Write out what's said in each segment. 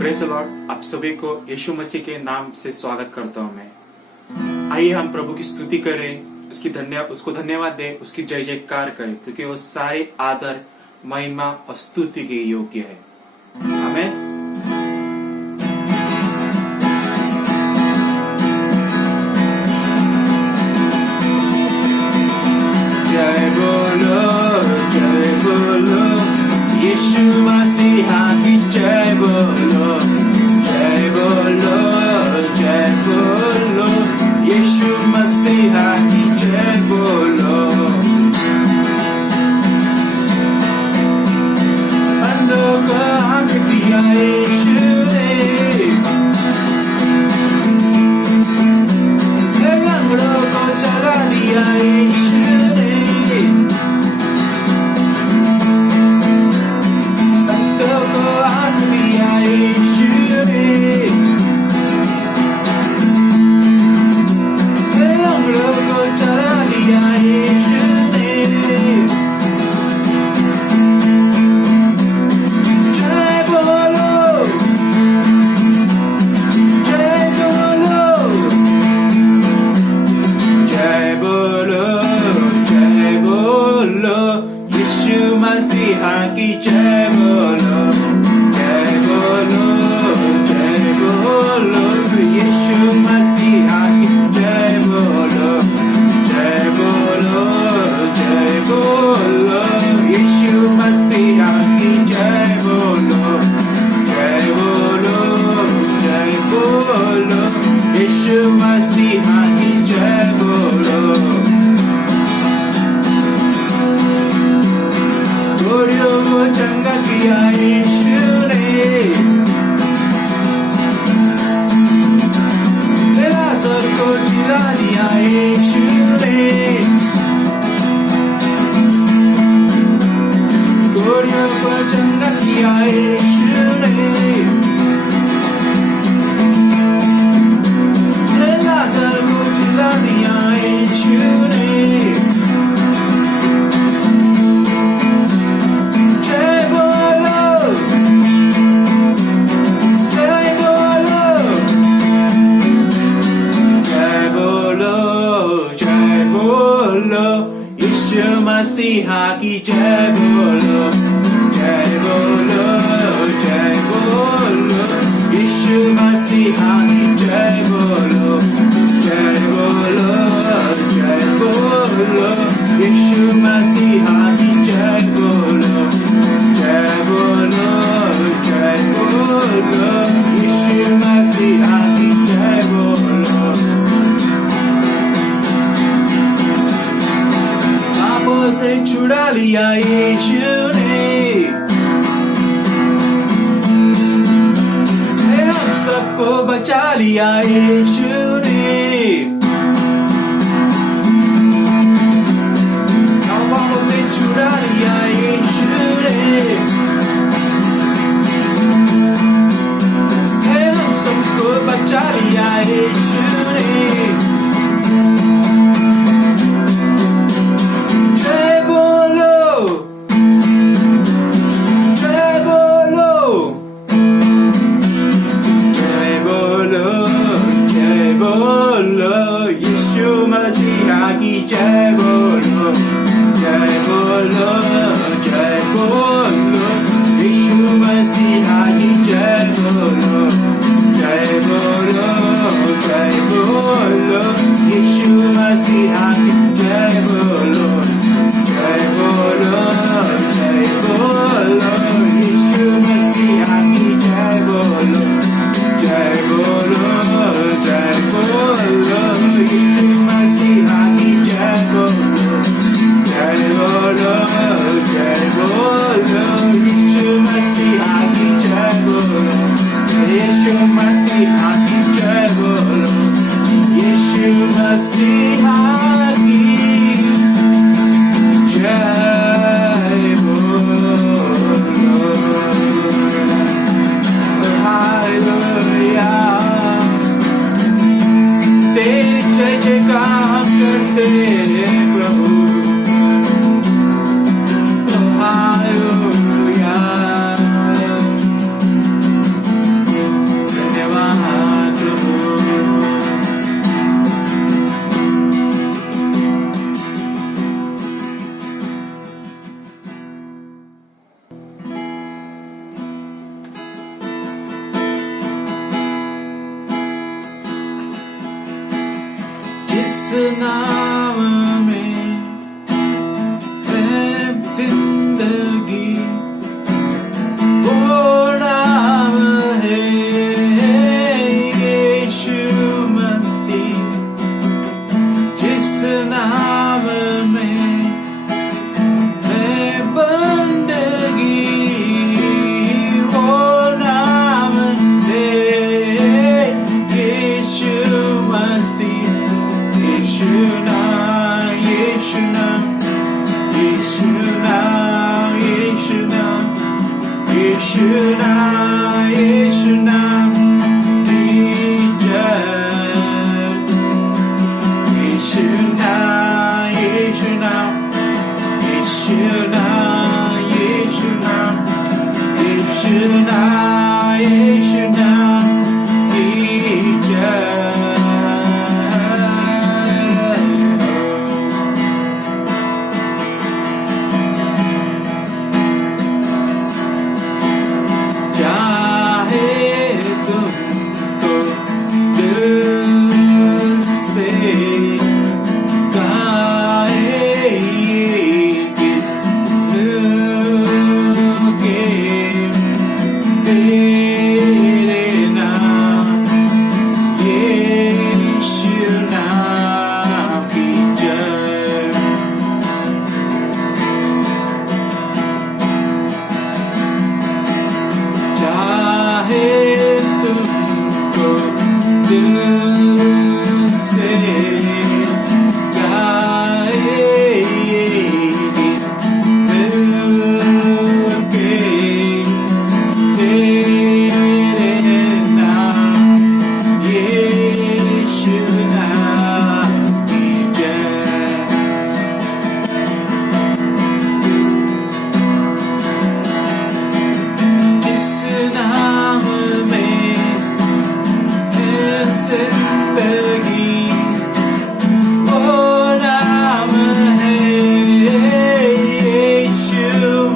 Praise the Lord. आप सभी को यीशु मसीह के नाम से स्वागत करता हूं मैं। आइए हम प्रभु की स्तुति करें, उसको धन्यवाद दें, उसकी जय जयकार करें, क्योंकि वो सारे आदर, महिमा और स्तुति के योग्य है। आमीन। जय बोलो यीशु मसीहा की जय बोलो, जय बोलो, जय बोलो यीशु मसीहा की जय बोलो। अंधों को आंख दिया यीशु ने, लंगड़ों को चला दिया यीशु ने, मसीहा की जय बोलो, जय बोलो, जय बोलो यीशु मसीहा की जय बोलो, जय बोलो, जय बोलो यीशु मसीहा की जय बोलो, जय बोलो, जय बोलो यीशु मसीहा की जय बोलो। गोरियों को चंगा किया यीशु ने, लाजर को जिला दिया यीशु ने, गोरियों को चंगा किया यीशु ने, लाजर को जिला दिया यीशु ने। यीशु मसीहा की जय बोलो, जय बोलो, जय बोलो यीशु मसीहा की जय बोलो, जय बोलो, जय बोलो यीशु मसीहा की जय बोलो, जय बोलो, जय बोलो यीशु मसीहा की जय बोलो। से छुड़ा लिया यीशु ने, हम सबको बचा लिया यीशु ने, पापों से छुड़ा लिया यीशु ने, हम सबको बचा लिया यीशु ने। यीशु मसीहा की जय बोलो, जय बोलो, जिस नाम में है जिंदगी वो नाम है यीशु मसीह। जिस नाम में है बंदगी वो नाम है यीशु मसीह। यीशु नाम, यीशु नाम, यीशु नाम, यीशु नाम, यीशु नाम, यीशु नाम की जय। यीशु नाम, यीशु नाम, यीशु नाम, यीशु नाम, यीशु नाम, यीशु नाम की जय। चाहे तुमको दिल से गाए ये गीत के तेरे नाम यीशु नाम की जय। चाहे तुमको दिल से गाए ये गीत के तेरे नाम यीशु नाम की जय। जिस नाम में है जिंदगी वो नाम है यीशु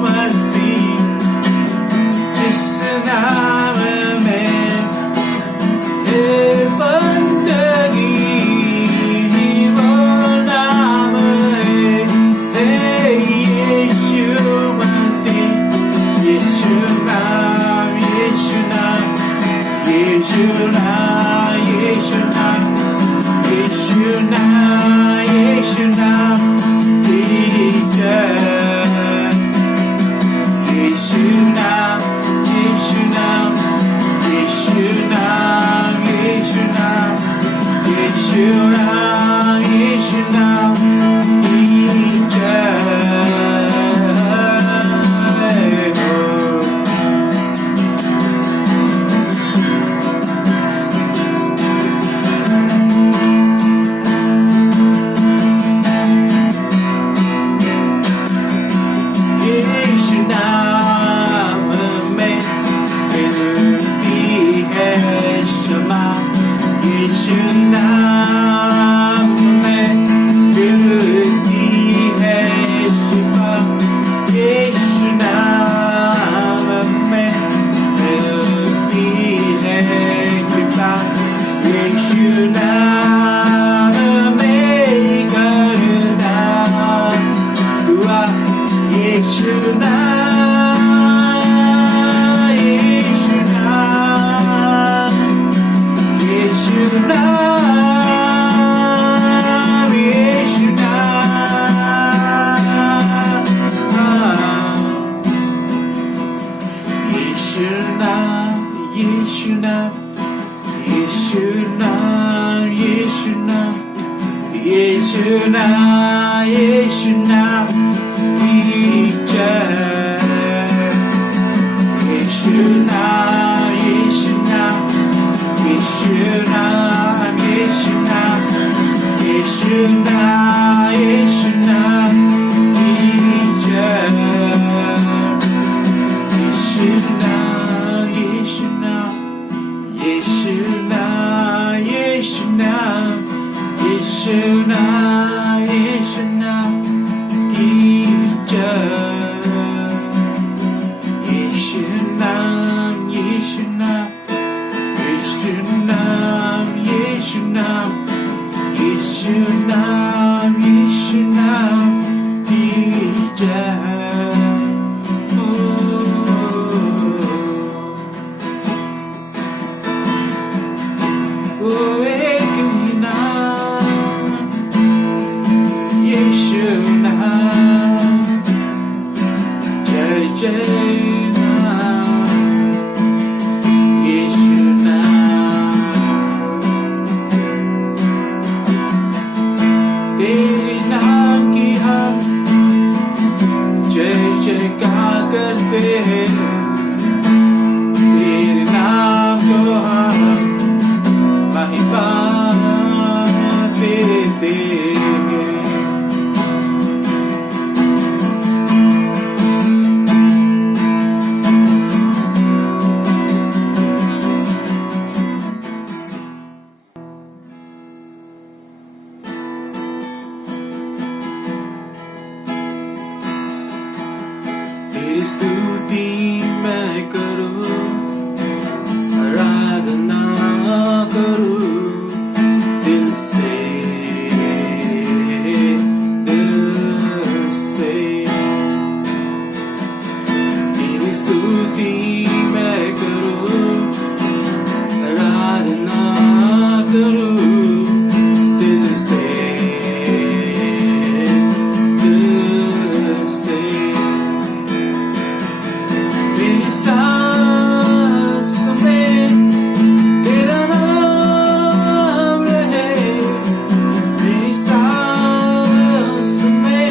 मसीह। जिस नाम में है बंदगी वो नाम है यीशु मसीह। यीशु नाम, यीशु नाम, यीशु नाम, यीशु नाम, यीशु नाम, यीशु नाम की जय। यीशु नाम, यीशु नाम, यीशु नाम, यीशु नाम, यीशु नाम, यीशु नाम की जय हो। यीशु नाम में मिलती है क्षमा। यीशु नाम में मिलती है शिफा। यीशु नाम में मिलती है कृपा। यीशु नाम में करना दुआ। यीशु नाम, यीशु नाम, यीशु नाम, यीशु नाम, यीशु नाम, यीशु नाम, यीशु नाम, यीशु नाम, यीशु नाम, यीशु नाम की जय। यीशु नाम, यीशु नाम, यीशु नाम, यीशु नाम, यीशु नाम, यीशु नाम की जय। यीशु नाम, यीशु नाम, यीशु नाम, यीशु नाम, यीशु नाम, यीशु नाम की जय। यीशु नाम, यीशु नाम, यीशु नाम, यीशु नाम, यीशु यीशु नाम की जय। ओ एक ही नाम, यीशु नाम, जय जय नाम, यीशु नाम। तेरे नाम की हम जय जयकार करते हैं, तेरे नाम को हम महिमा देते हैं। तेरी स्तुति मैं करूं, आराधना करूं दिल से, दिल से। तेरी स्तुति मैं करूं, आराधना करूं दिल से, दिल से। मेरी सांस में तेरा नाम रहे, मेरी सांस में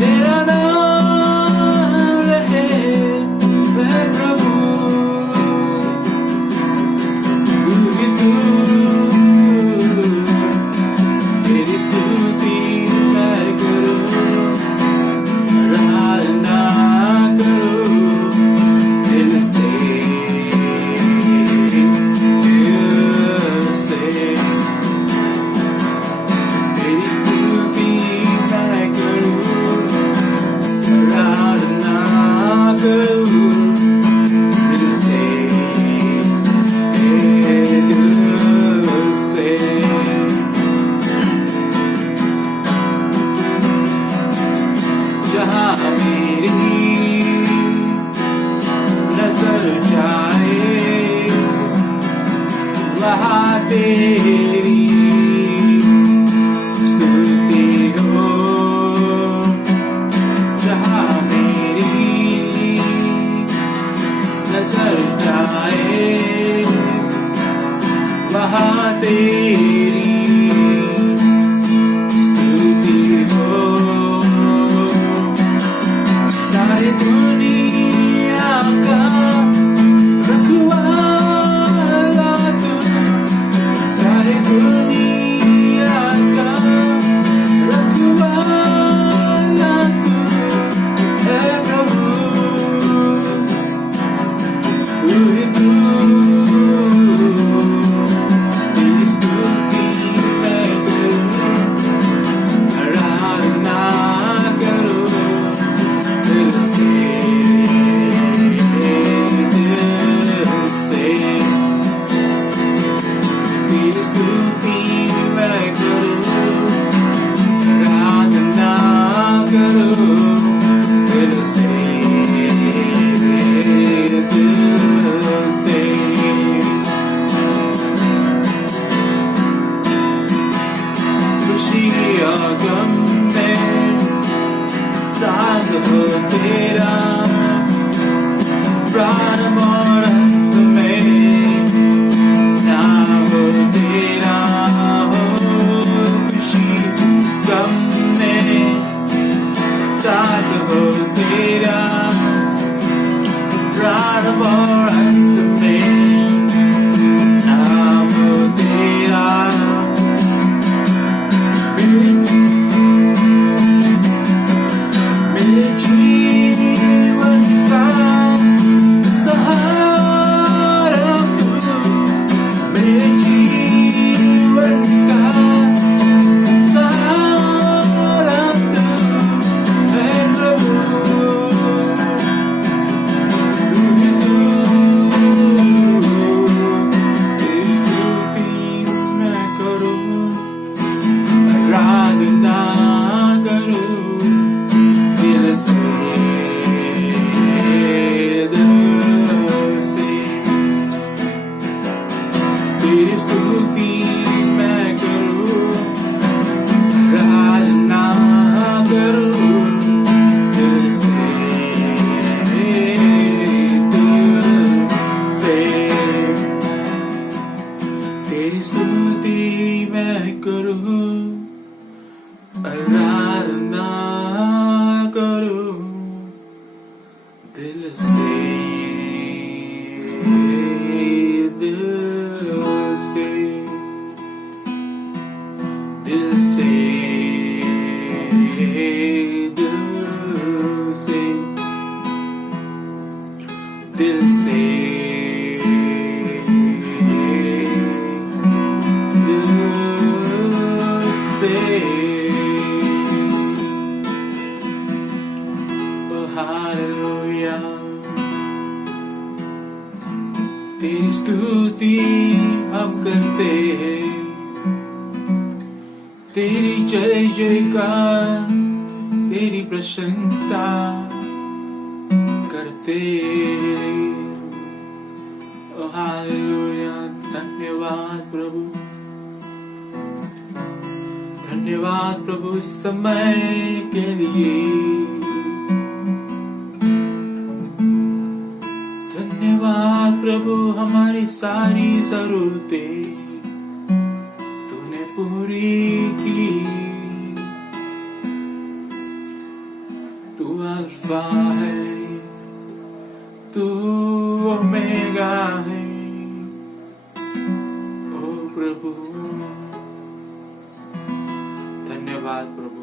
तेरा नाम रहे। मैं प्रभु तू ही तू, तेरी स्तुति मैं करूं, आराधना करूं दिल से, दिल से। तेरी स्तुति मैं करूं, आराधना करूं दिल से, दिल से। जहाँ मेरी नजर जाए वहाँ तेरी स्तुति हो। जहाँ मेरी नजर जाए वहाँ तेरी स्तुति हो। सारी दुनिया का रखवाला तू, सारी दुनिया का रखवाला तू है प्रभु, तू ही तू। तेरी स्तुति मैं करूं, आराधना करूं दिल से, दिल से। तेरी स्तुति मैं करूं, आराधना करूं दिल से, दिल से। खुशी और गम में साथ हो तेरा, प्राण और अंत में नाम हो तेरा हो। खुशी गम में साथ हो तेरा, दिल से दिल से दिल से दिल से हालेलुया तेरी स्तुति हम करते हैं, तेरी जय जयकार, तेरी प्रशंसा करते हैं। हालेलुया धन्यवाद प्रभु, धन्यवाद प्रभु इस समय के लिए, धन्यवाद प्रभु हमारी सारी जरूरतें तूने पूरी की। तू अल्फा है, तू ओमेगा है, ओ प्रभु धन्यवाद प्रभु,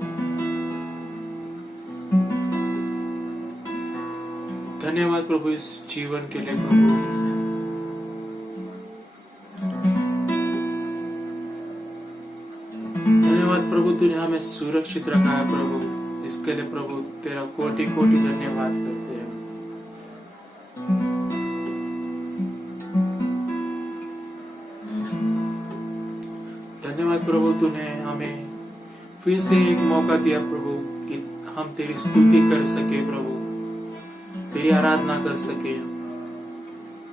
धन्यवाद प्रभु इस जीवन के लिए प्रभु। धन्यवाद प्रभु तूने हमें सुरक्षित रखा है प्रभु, इसके लिए प्रभु तेरा कोटि कोटि धन्यवाद करते हैं। धन्यवाद प्रभु तूने हमें फिर से एक मौका दिया प्रभु कि हम तेरी स्तुति कर सके प्रभु, तेरी आराधना कर सके,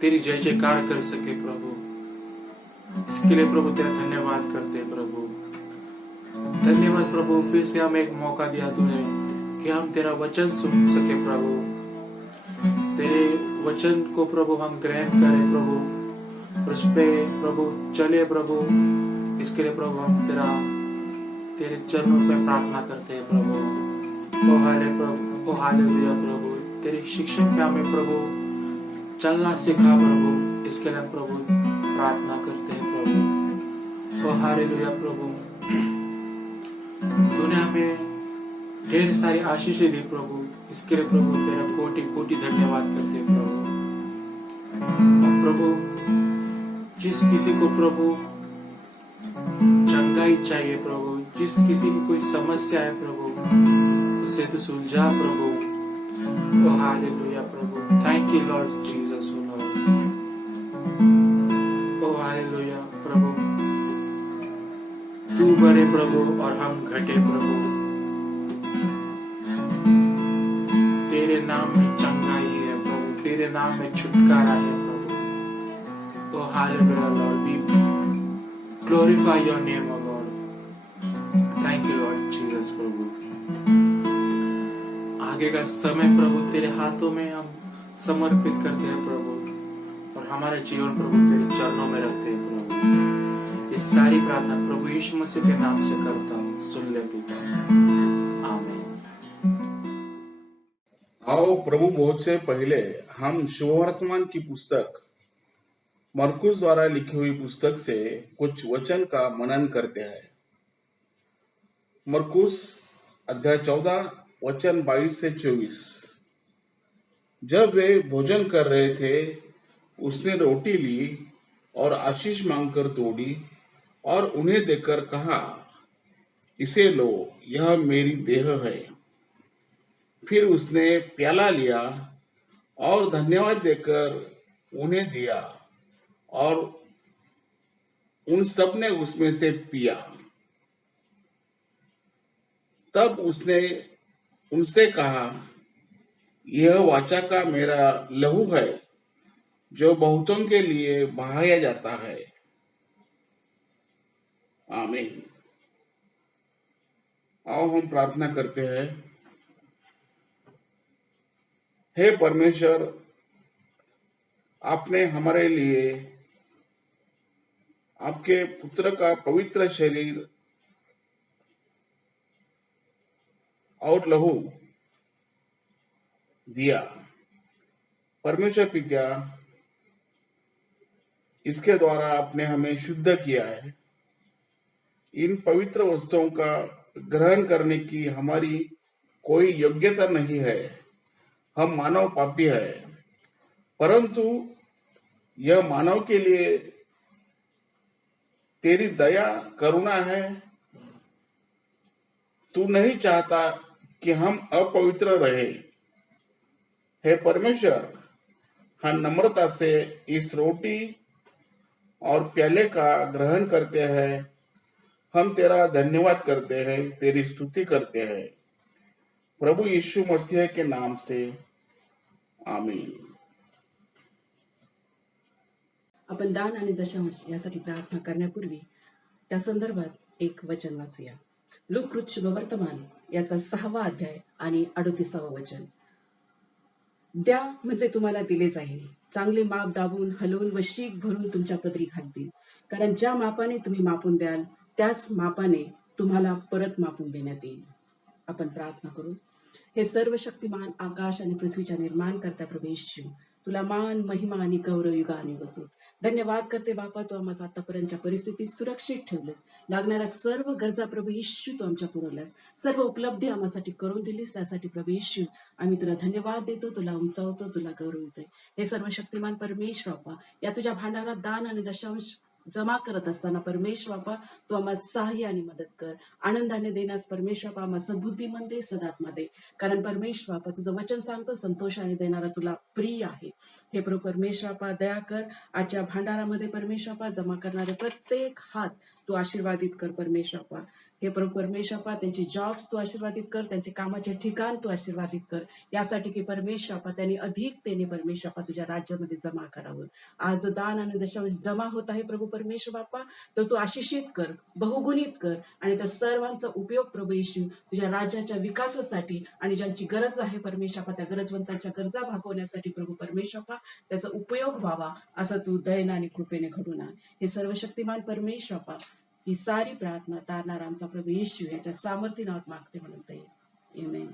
तेरी जय जयकार कर सके प्रभु। इसके लिए प्रभु तेरा धन्यवाद करते हैं प्रभु। धन्यवाद प्रभु फिर से हमें एक मौका दिया तूने कि हम तेरा वचन सुन सके प्रभु, तेरे वचन को प्रभु हम ग्रहण करें प्रभु, उस पे प्रभु चले प्रभु। इसके लिए प्रभु हम तेरे चरणों पे प्रार्थना करते हैं प्रभु। ओ हालेलुया प्रभु, तेरी शिक्षा पे हमें प्रभु चलना सिखा प्रभु, इसके लिए प्रभु प्रार्थना करते हैं प्रभु। ओ हालेलुया प्रभु, तूने हमें ढेर सारी आशीषें दी प्रभु, इसके लिए प्रभु तेरा कोटि कोटि धन्यवाद करते हैं प्रभु। और प्रभु जिस किसी को प्रभु चंगाई चाहिए प्रभु, जिस किसी की कोई समस्या है प्रभु, उसे तो सुलझा प्रभु। ओ हालेलुया प्रभु, thank you Lord Jesus O Lord. O hallelujah प्रभु, तू बड़े प्रभु और हम घटे प्रभु, तेरे नाम में चंगाई है प्रभु, तेरे नाम में छुटकारा है प्रभु। O hallelujah Lord, we glorify your name, O Lord. Thank you, Lord Jesus प्रभु। आगे का समय प्रभु तेरे हाथों में हम समर्पित करते हैं प्रभु, और हमारे जीवन प्रभु तेरे चरणों में रखते हैं प्रभु। ये सारी प्रार्थना प्रभु यीशु मसीह के नाम से करता हूँ, सुन ले पिता, आमीन। आओ प्रभु भोज से पहले हम शुभवर्तमान की पुस्तक मरकुस द्वारा लिखी हुई पुस्तक से कुछ वचन का मनन करते हैं। मरकुस अध्याय 14 वचन 22 से 24। जब वे भोजन कर रहे थे, उसने रोटी ली और आशीष मांगकर तोड़ी और उन्हें देकर कहा, इसे लो, यह मेरी देह है। फिर उसने प्याला लिया और धन्यवाद देकर उन्हें दिया, और उन सब ने उसमें से पिया। तब उसने उनसे कहा, यह वाचा का मेरा लहू है, जो बहुतों के लिए बहाया जाता है। आमीन। आओ हम प्रार्थना करते हैं। हे परमेश्वर, आपने हमारे लिए आपके पुत्र का पवित्र शरीर और लहू दिया, परमेश्वर पिता इसके द्वारा आपने हमें शुद्ध किया है। इन पवित्र वस्तुओं का ग्रहण करने की हमारी कोई योग्यता नहीं है, हम मानव पापी है, परंतु यह मानव के लिए तेरी दया करुणा है। तू नहीं चाहता कि हम अपवित्र रहे। हे परमेश्वर, हम नम्रता से इस रोटी और प्याले का ग्रहण करते हैं। हम तेरा धन्यवाद करते हैं, तेरी स्तुति करते हैं, प्रभु यीशु मसीह के नाम से, आमीन। आपण दान आणि दशांश यासाठी प्रार्थना करण्यापूर्वी त्या संदर्भात एक वचन वाचूया. लूक शुभवर्तमान याचा 6वा अध्याय आणि 38वा वचन. द्या म्हणजे तुम्हाला दिले जाईल, चांगले माप दाबून हलवून व शीक भरून तुमच्या पदरी घालतील, कारण ज्या मापाने तुम्ही मापून द्याल त्याच मापाने तुम्हाला परत मापून देण्यात येईल. आपण प्रार्थना करू. हे सर्व शक्तिमान आकाश आणि पृथ्वीच्या निर्माण करता प्रभू येशू, तुला मान महिमा आणि गौरव युगानुयुग असो. धन्यवाद करते बापा, तू आम्हाला आतापर्यंतच्या परिस्थितीत सुरक्षित ठेवलंस. लागणाऱ्या सर्व गरजा प्रभू येशू तू आमच्या पुरवल्यास, सर्व उपलब्धी आम्हासाठी करून दिलीस. त्यासाठी प्रभू येशू आम्ही तुला धन्यवाद देतो, तुला उंचावतो, तुला गौरवतोय. हे सर्व शक्तिमान परमेश्वर बापा, या तुझ्या भांडारात दान आणि दशांश जमा करत असताना परमेश्वर बापा तू आम्हाला सहाय्य आणि मदत कर. आनंदाने देण्यास परमेश्वर बापा आम्हाला सद्बुद्धीमध्ये सदात्मा दे, कारण परमेश्वर बापा तुझं वचन सांगतो संतोषाने देणारा तुला प्रिय आहे. हे प्रभू परमेश्वर बापा दया कर. आजच्या भांडारामध्ये परमेश्वर बापा जमा करणारे प्रत्येक हात तू आशीर्वादित कर परमेश्वर बापा. हे प्रभू परमेश्वर बापा त्यांचे जॉब्स तू आशीर्वादित कर, त्यांचे कामाचे ठिकाण तू आशीर्वादित कर, यासाठी की परमेश्वर बापा त्यांनी अधिकतेने परमेश्वर बापा तुझ्या राज्यामध्ये जमा करावं. आज जो दान आणि दशांश जमा होत आहे प्रभू परमेश्वर बापा, तो तू आशिषित कर, बहुगुणित कर, आणि त्या सर्वांचा उपयोग प्रभू येशू तुझ्या राज्याच्या विकासासाठी आणि ज्यांची गरज आहे परमेश्वर बापा त्या गरजवंतांच्या गरजा भागवण्यासाठी प्रभू परमेश्वर बापा त्याचा उपयोग व्हावा असं तू दयेने आणि कृपेने घडवून आण. हे सर्व शक्तिमान परमेश्वर बापा ही सारी प्रार्थना तारणारा आमचा प्रभू येशू याच्या सामर्थ्य नावात मागते म्हणून ते. आमेन.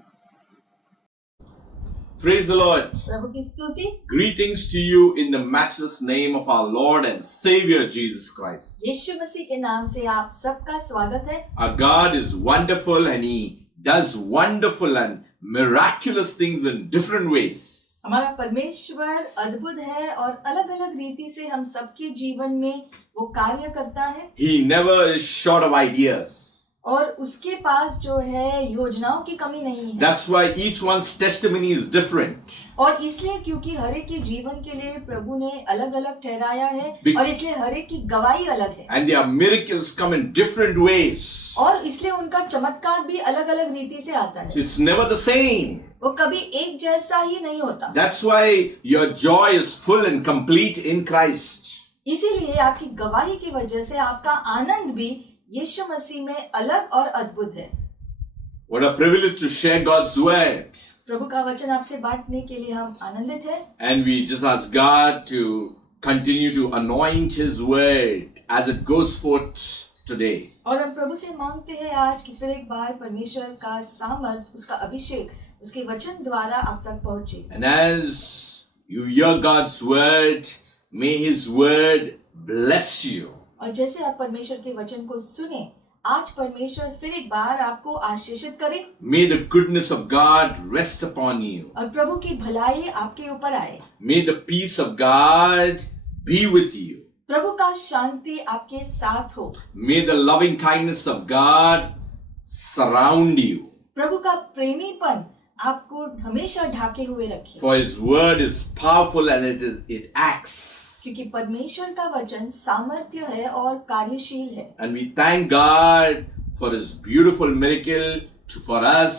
Praise the Lord. प्रभु की स्तुति. Greetings to you in the matchless name of our Lord and Savior Jesus Christ. यीशु मसीह के नाम से आप सबका स्वागत है. Our God is wonderful and He does wonderful and miraculous things in different ways. हमारा परमेश्वर अद्भुत है और अलग अलग रीति से हम सबके जीवन में वो कार्य करता है. He never is short of ideas. और उसके पास जो है योजनाओं की कमी नहीं है. That's why each one's testimony is different. और इसलिए क्योंकि हर एक के जीवन के लिए प्रभु ने अलग अलग ठहराया है और इसलिए हर एक की गवाही अलग है. And their miracles come in different ways. और इसलिए उनका चमत्कार भी अलग अलग रीति से आता है. It's never the same. वो कभी एक जैसा ही नहीं होता. That's why your joy is full and complete in Christ. इसीलिए आपकी गवाही की वजह से आपका आनंद भी यीशु मसीह में अलग और अद्भुत है. What a privilege to share God's word. प्रभु का वचन आपसे बांटने के लिए हम आनंदित हैं. And we just ask God to continue to anoint His word as it goes forth today. और हम प्रभु से मांगते हैं आज कि फिर एक बार परमेश्वर का सामर्थ, उसका अभिषेक उसके वचन द्वारा आप तक पहुंचे. And as you hear God's word, may His word bless you. और जैसे आप परमेश्वर के वचन को सुने, आज परमेश्वर फिर एक बार आपको आशीषित करे. May the goodness of God rest upon you. और प्रभु की भलाई आपके ऊपर आए. May the peace of God be with you. प्रभु का शांति आपके साथ हो. May the loving kindness of God surround you. प्रभु का प्रेमीपन आपको हमेशा ढाके हुए रखे. For His word is powerful and it acts. क्योंकि परमेश्वर का वचन सामर्थ्य है और कार्यशील है. And we thank God for His beautiful miracle for us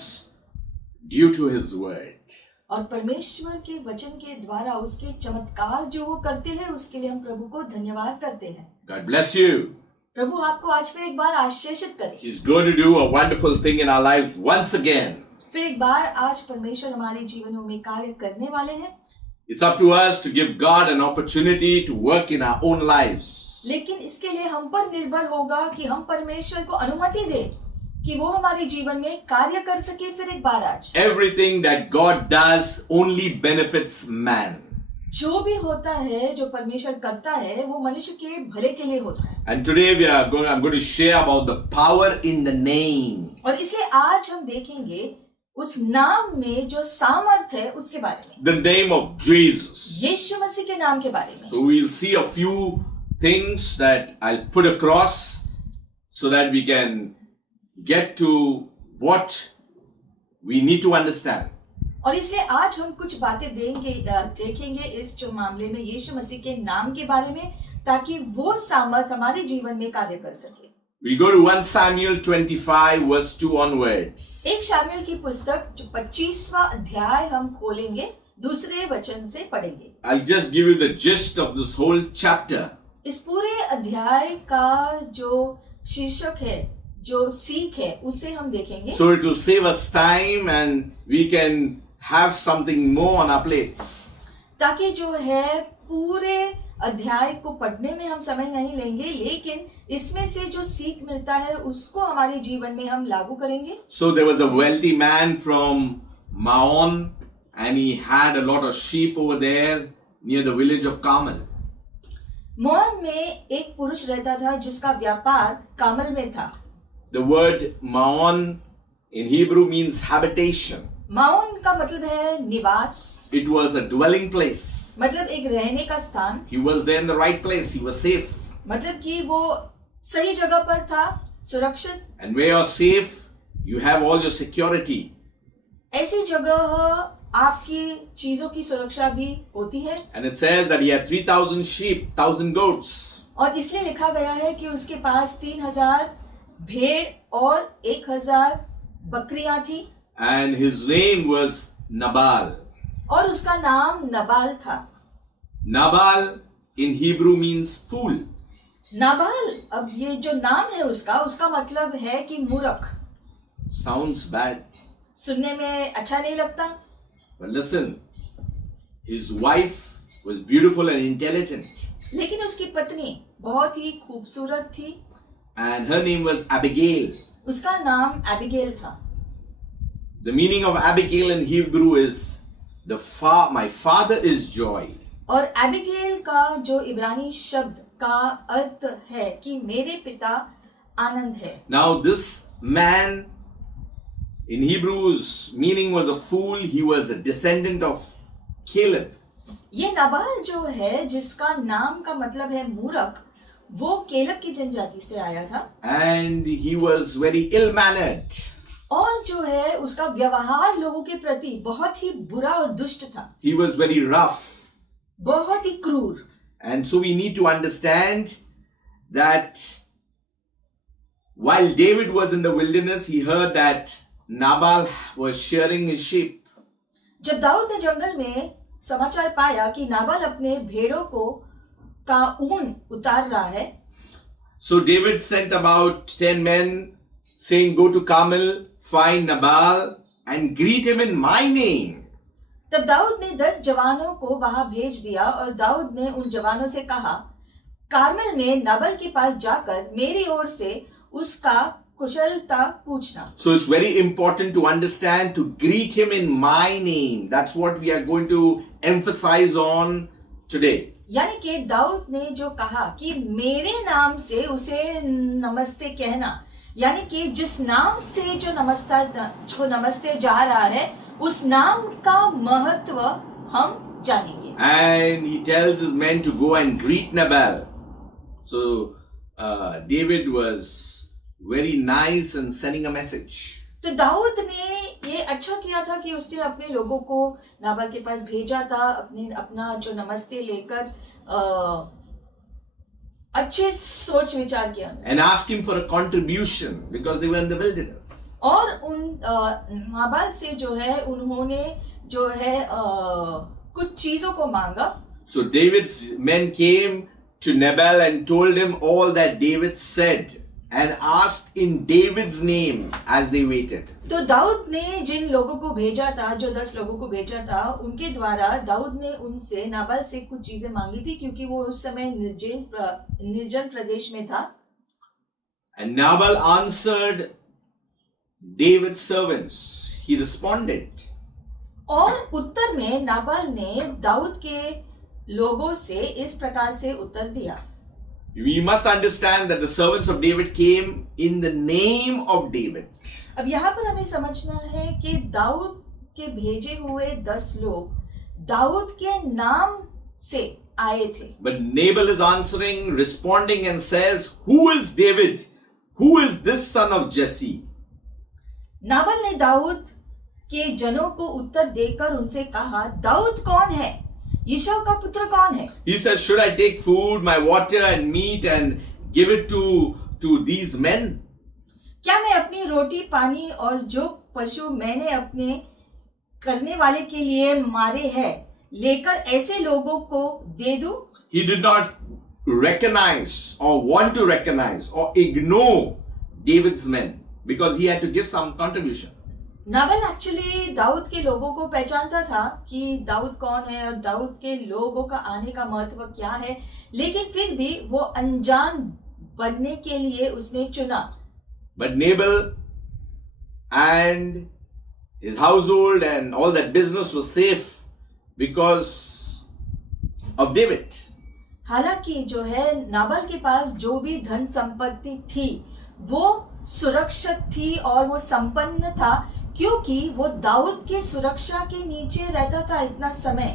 due to His word. और परमेश्वर के वचन के द्वारा उसके चमत्कार जो वो करते हैं उसके लिए हम प्रभु को धन्यवाद करते हैं. God bless you. प्रभु आपको आज फिर एक बार आशीषित करे. He's going to do a wonderful thing in our lives once again. फिर एक बार आज परमेश्वर हमारे जीवनों में कार्य करने वाले हैं. It's up to us to give God an opportunity to work in our own lives. लेकिन इसके लिए हम पर निर्भर होगा कि हम परमेश्वर को अनुमति दें कि वो हमारे जीवन में कार्य कर सके. फिर एक बार आज Everything that God does only benefits man. जो भी होता है, जो परमेश्वर करता है, वो मनुष्य के भले के लिए होता है। And today I'm going to share about the power in the name. और इसलिए आज हम देखेंगे उस नाम में जो सामर्थ है उसके बारे में, The name of Jesus. यीशु मसीह के नाम के बारे में। So we'll see a few things that I'll put across so that we can get to what we need to understand. और इसलिए आज हम कुछ बातें देखेंगे इस जो मामले में यीशु मसीह के नाम के बारे में, ताकि वो सामर्थ हमारे जीवन में कार्य कर सके। We'll go to 1 Samuel 25 verse 2 onwards. एक शामुएल की पुस्तक जो 25वां अध्याय हम खोलेंगे, दूसरे वचन से पढ़ेंगे। I'll just give you the gist of this whole chapter. इस पूरे अध्याय का जो शीर्षक है, जो सीख है, उसे हम देखेंगे। So it will save us time and we can have something more on our plates. ताकि जो है पूरे अध्याय को पढ़ने में हम समय नहीं लेंगे, लेकिन इसमें से जो सीख मिलता है उसको हमारे जीवन में हम लागू करेंगे। So there was a wealthy man from Maon and he had a lot of sheep over there near the village of Carmel. मोन में एक पुरुष रहता था जिसका व्यापार कामल में था। The word Maon in Hebrew means habitation. माउन का मतलब है निवास, It was a dwelling place. मतलब एक रहने का स्थान, He was there in the right place. He was safe. मतलब कि वो सही जगह पर था, सुरक्षित। And where you're safe, you have all your security. ऐसी जगह आपकी चीजों की सुरक्षा भी होती है। And it says that he had 3,000 sheep, 1,000 goats. और इसलिए लिखा गया है कि उसके पास 3,000 भेड़ और 1,000 बकरियां थी। And his name was Nabal. और उसका नाम नबाल था। Nabal in Hebrew means fool. Nabal, अब ये जो नाम है उसका मतलब है कि मूर्ख। Sounds bad. सुनने में अच्छा नहीं लगता, But listen, his wife was beautiful and intelligent. लेकिन उसकी पत्नी बहुत ही खूबसूरत थी। And her name was Abigail. उसका नाम एबिगेल था। The meaning of Abigail in Hebrew is my father is joy. और एबिगेल का जो इब्रानी शब्द का अर्थ है कि मेरे पिता आनंद है। Now this man in Hebrew's meaning was a fool. He was a descendant of Caleb. ये नाबाल जो है जिसका नाम का मतलब है मूर्ख, वो केलब की जनजाति से आया था। And he was very ill-mannered. और जो है उसका व्यवहार लोगों के प्रति बहुत ही बुरा और दुष्ट था। He was very rough. बहुत ही क्रूर। And so we need to understand that while David was in the wilderness, he heard that Nabal was shearing his sheep. जब दाऊद ने जंगल में समाचार पाया कि नाबाल अपने भेड़ों का ऊन उतार रहा है, So David sent about 10 men saying, go to Carmel, find Nabal and greet him in my name. तब दाऊद ने 10 जवानों को वहां भेज दिया और दाऊद ने उन जवानों से कहा, कार्मेल में नाबाल के पास जाकर मेरी ओर से उसका कुशलता पूछना। So it's very important to understand to greet him in my name. That's what we are going to emphasize on today. यानी कि दाऊद ने जो कहा कि मेरे नाम से उसे नमस्ते कहना, यानी कि जिस नाम से जो नमस्ते जा रहा है उस नाम का महत्व हम जानेंगे। And he tells his men to go and greet Nabal. So David was very nice in sending a message. तो दाऊद ने ये अच्छा किया था कि उसने अपने लोगों को नाबाल के पास भेजा था, अपना जो नमस्ते लेकर अच्छे सोच विचार किया And ask him for a contribution because they were in the wilderness. और उन नाबाल से जो है उन्होंने जो है कुछ चीजों को मांगा। So David's men came to Nabal and told him all that David said and asked in David's name as they waited. तो दाऊद ने जिन लोगों को भेजा था, जो 10 लोगों को भेजा था, उनके द्वारा दाऊद ने उनसे नाबाल से कुछ चीजें मांगी थी क्योंकि वो उस समय निर्जन प्रदेश में था। And Nabal answered David's servants. He responded. और उत्तर में नाबाल ने दाऊद के लोगों से इस प्रकार से उत्तर दिया। We must understand that the servants of David came in the name of David. अब यहाँ पर हमें समझना है कि दाऊद के भेजे हुए 10 लोग दाऊद के नाम से आए थे। But Nabal is answering, responding, and says, "Who is David? Who is this son of Jesse?" नाबल ने दाऊद के जनों को उत्तर देकर उनसे कहा, दाऊद कौन है? यिशै का पुत्र कौन है? He says, "Should I take food, my water, and meat, and give it to these men?" क्या मैं अपनी रोटी, पानी और जो पशु मैंने अपने करने वाले के लिए मारे हैं लेकर ऐसे लोगों को दे दूं? He did not recognize or want to recognize or ignore David's men because he had to give some contribution. नाबल एक्चुअली दाऊद के लोगों को पहचानता था कि दाऊद कौन है और दाऊद के लोगों का आने का महत्व क्या है, लेकिन फिर भी वो अनजान बनने के लिए उसने चुना। But Nabal and his household and all that business was safe because of David. हालांकि जो है नाबल के पास जो भी धन संपत्ति थी वो सुरक्षित थी और वो संपन्न था क्योंकि वो दाऊद के सुरक्षा के नीचे रहता था इतना समय।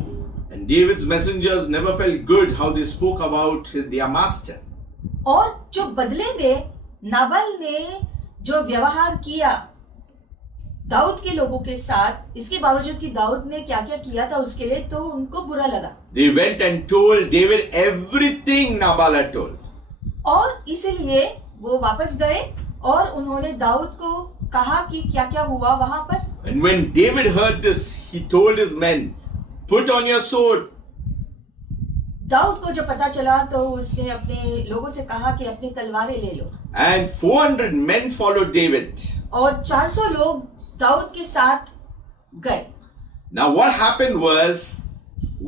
And David's messengers never felt good how they spoke about their master. और जो बदले में नाबल ने जो व्यवहार किया दाऊद के लोगों के साथ, इसके बावजूद कि दाऊद ने क्या क्या किया था उसके लिए, तो उनको बुरा लगा। They went and told David everything Nabal had told. और इसीलिए वो वापस गए और उन्होंने दाऊद को कहा कि क्या क्या हुआ वहां पर। And when David heard this, he told his men, "Put on your sword." Dawood को जब पता चला तो उसने अपने लोगों से कहा कि अपनी तलवारें ले लो। And 400 men followed David. और 400 लोग दाऊद के साथ गए। Now what happened was,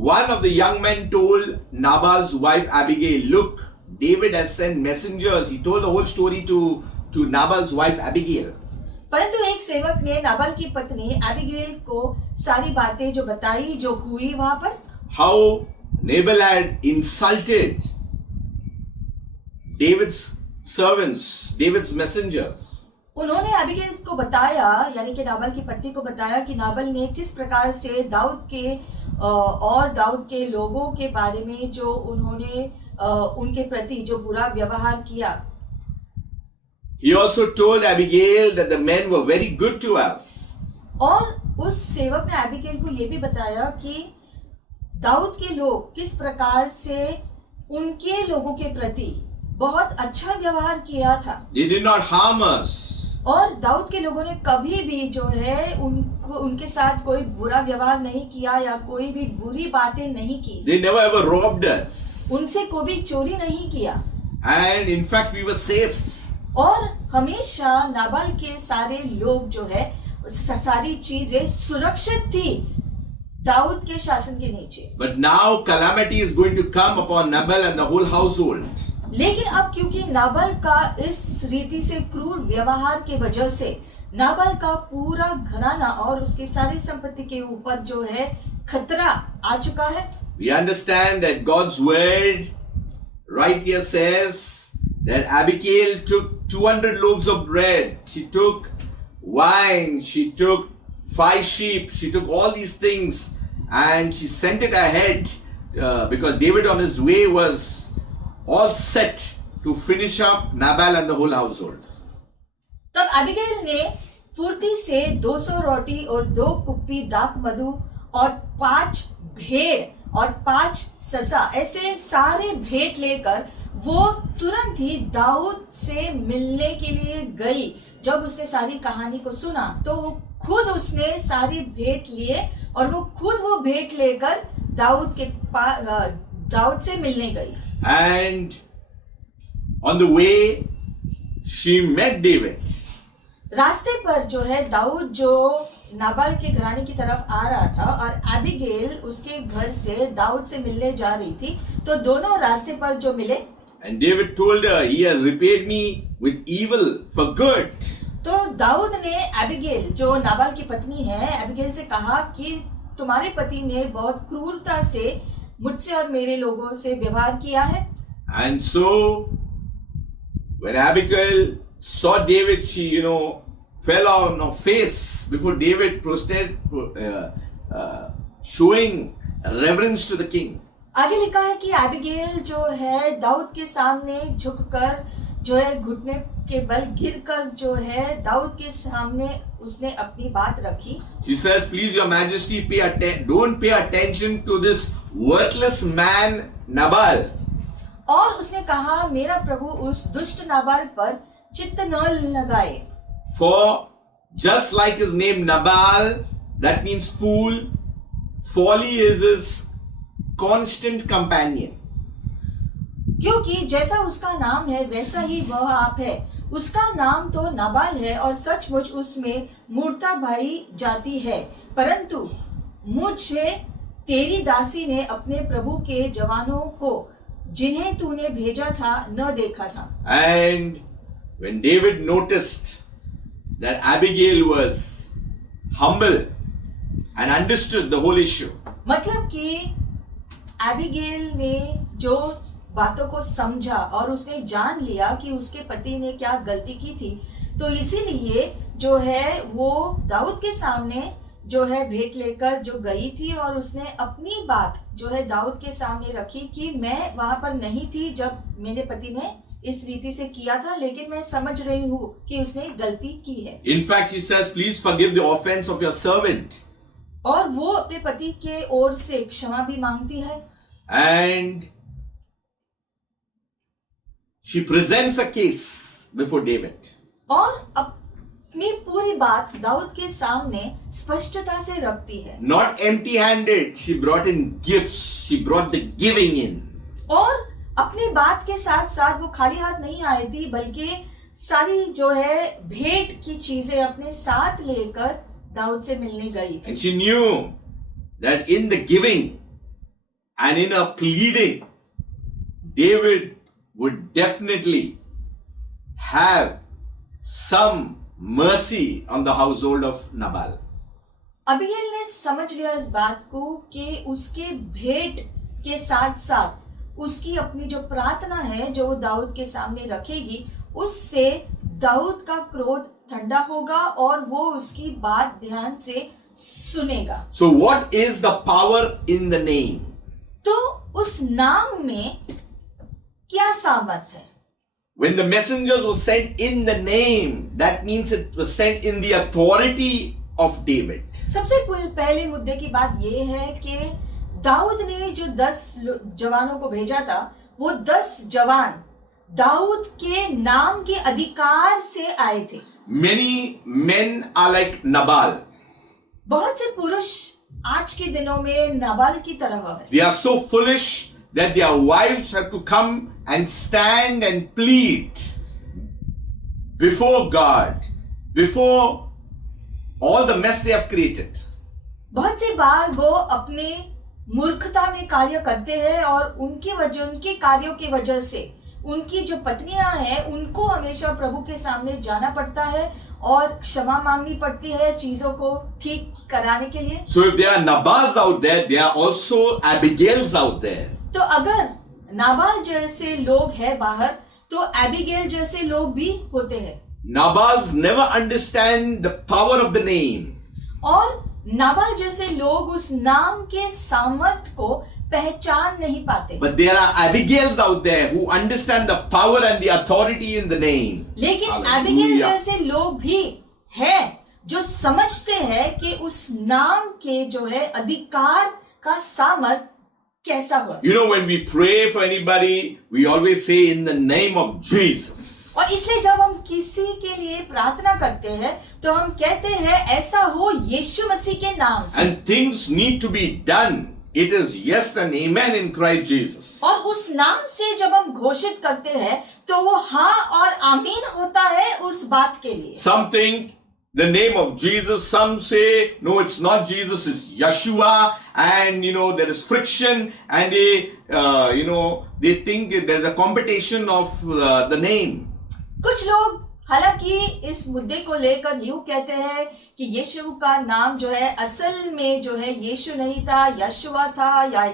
one of the young men told Nabal's wife Abigail, "Look, David has sent messengers." He told the whole story to Nabal's wife Abigail. परंतु एक सेवक ने नाबाल की पत्नी एबिगेल को सारी बातें जो बताई जो हुई वहां पर, How Nabal had insulted David's servants, David's messengers. उन्होंने एबिगेल को बताया, यानी कि नाबाल की पत्नी को बताया कि नाबाल ने किस प्रकार से दाऊद के और दाऊद के लोगों के बारे में जो उन्होंने उनके प्रति जो बुरा व्यवहार किया। He also told Abigail that the men were very good to us. और उस सेवक ने एबिगेल को ये भी बताया कि दाऊद के लोग किस प्रकार से उनके लोगों के प्रति बहुत अच्छा व्यवहार किया था। They did not harm us. और दाऊद के लोगों ने कभी भी जो है उनके साथ कोई बुरा व्यवहार नहीं किया या कोई भी बुरी बातें नहीं की। They never ever robbed us. उनसे कोई भी चोरी नहीं किया। And in fact, we were safe. और हमेशा नाबाल के सारे लोग जो है सारी चीजें सुरक्षित थी दाऊद के शासन के नीचे। But now calamity is going to come upon Nabal and the whole household. लेकिन अब क्योंकि नाबाल का इस रीति से क्रूर व्यवहार के वजह से नाबाल का पूरा घराना और उसकी सारी संपत्ति के ऊपर जो है खतरा आ चुका है। We understand that God's word right here says that Abigail took 200 loaves of bread. She took wine. She took 5 sheep. She took all these things and she sent it ahead because David on his way was all set to finish up Nabal and the whole household. तब Abigail ने फुर्ती से 200 रोटी और 2 कुप्पी दाख मधु और 5 भेड़ और 5 ससा ऐसे सारे भेंट लेकर वो तुरंत ही दाऊद से मिलने के लिए गई। जब उसने सारी कहानी को सुना तो वो खुद उसने सारी भेंट लिए और वो खुद वो भेंट लेकर दाऊद से मिलने गई। And on the way, she met David. रास्ते पर जो है दाऊद जो नाबाल के घराने की तरफ आ रहा था और एबिगेल उसके घर से दाऊद से मिलने जा रही थी, तो दोनों रास्ते पर जो मिले। And David told her, "He has repaid me with evil for good." तो दाऊद ने एबिगेल जो नाबाल की पत्नी है एबिगेल से कहा कि तुम्हारे पति ने बहुत क्रूरता से मुझसे और मेरे लोगों से व्यवहार किया है। And so, when Abigail saw David, she, fell on her face before David, showing reverence to the king. आगे लिखा है कि एबिगेल जो है दाऊद के सामने झुककर जो है घुटने के बल गिरकर जो है दाऊद के सामने उसने अपनी बात रखी। She says, "Please, Your Majesty, don't pay attention to this worthless man Nabal." और उसने कहा, मेरा प्रभु उस दुष्ट नाबाल पर चित्त न लगाए। For just like his name Nabal, that means fool, folly is his constant companion. क्योंकि जैसा उसका नाम है वैसा ही वह आप है। उसका नाम तो नाबाल है और सचमुच उसमें मूर्ता भाई जाती है, परंतु मुझे तेरी दासी ने अपने प्रभु के जवानों को जिन्हें तूने भेजा था न देखा था। And when David noticed that Abigail was humble and understood the whole issue, मतलब कि एबिगेल ने जो बातों को समझा और उसने जान लिया कि उसके पति ने क्या गलती की थी, तो इसीलिए जो है वो दाऊद के सामने जो है भेंट लेकर जो गई थी और उसने अपनी बात जो है दाऊद के सामने रखी कि मैं वहां पर नहीं थी जब मेरे पति ने इस रीति से किया था, लेकिन मैं समझ रही हूँ कि उसने गलती की है। in fact, she says, "Please forgive the offense of your servant." और वो अपने पति के ओर से क्षमा भी मांगती है। And she presents a case before David. और अपनी पूरी बात दाऊद के सामने स्पष्टता से रखती है। Not empty-handed, she brought in gifts. She brought the giving in. और अपनी बात के साथ साथ वो खाली हाथ नहीं आई थी, बल्कि सारी जो है भेंट की चीजें अपने साथ लेकर दाऊद से मिलने गई थी। And she knew that in the giving and in her pleading, David would definitely have some mercy on the household of Nabal. Abigail ने समझ लिया इस बात को कि उसके भेंट के साथ साथ उसकी अपनी जो प्रार्थना है जो वो दाऊद के सामने रखेगी, उससे दाऊद का क्रोध ठंडा होगा और वो उसकी बात ध्यान से सुनेगा। So what is the power in the name? तो उस नाम में क्या सामर्थ है? When the messengers were sent in the name, that means it was sent in the authority of David. सबसे पहले मुद्दे की बात ये है कि दाऊद ने जो 10 जवानों को भेजा था, वो 10 जवान दाऊद के नाम के अधिकार से आए थे। Many men are like Nabal. बहुत से पुरुष आज के दिनों में नाबाल की तरह है। They are so foolish that their wives have to come and stand and plead before God, before all the mess they have created. बहुत से बार वो अपने मूर्खता में कार्य करते हैं और उनके कार्यों की वजह से उनकी जो पत्नियां हैं उनको हमेशा प्रभु के सामने जाना पड़ता है और क्षमा मांगनी पड़ती है चीजों को ठीक कराने के लिए। So if there are Nabals out there, there are also Abigails out there. तो अगर नाबाल जैसे लोग हैं बाहर, तो एबिगेल जैसे लोग भी होते हैं। Nabals never understand the power of the name. और नाबाल जैसे लोग उस नाम के सामर्थ को पहचान नहीं पाते। But there are Abigails out there who understand the power and the authority in the name. लेकिन Hallelujah. एबिगेल जैसे लोग भी हैं जो समझते हैं कि उस नाम के जो है अधिकार का सामर्थ कैसा हुआ। You know, when we pray for anybody, we always say in the name of Jesus. और इसलिए जब हम किसी के लिए प्रार्थना करते हैं तो हम कहते हैं ऐसा हो यीशु मसीह के नाम से। And things need to be done. It is yes and amen in Christ Jesus. और उस नाम से जब हम घोषित करते हैं तो वो हाँ और आमीन होता है उस बात के लिए। Something, the name of Jesus, some say, no, it's not Jesus, it's Yeshua. And, there is friction and they think there's a competition of the name. कुछ लोग हालांकि इस मुद्दे को लेकर यूं कहते हैं कि यीशु का नाम जो है असल में जो है यीशु नहीं था, यशुआ था या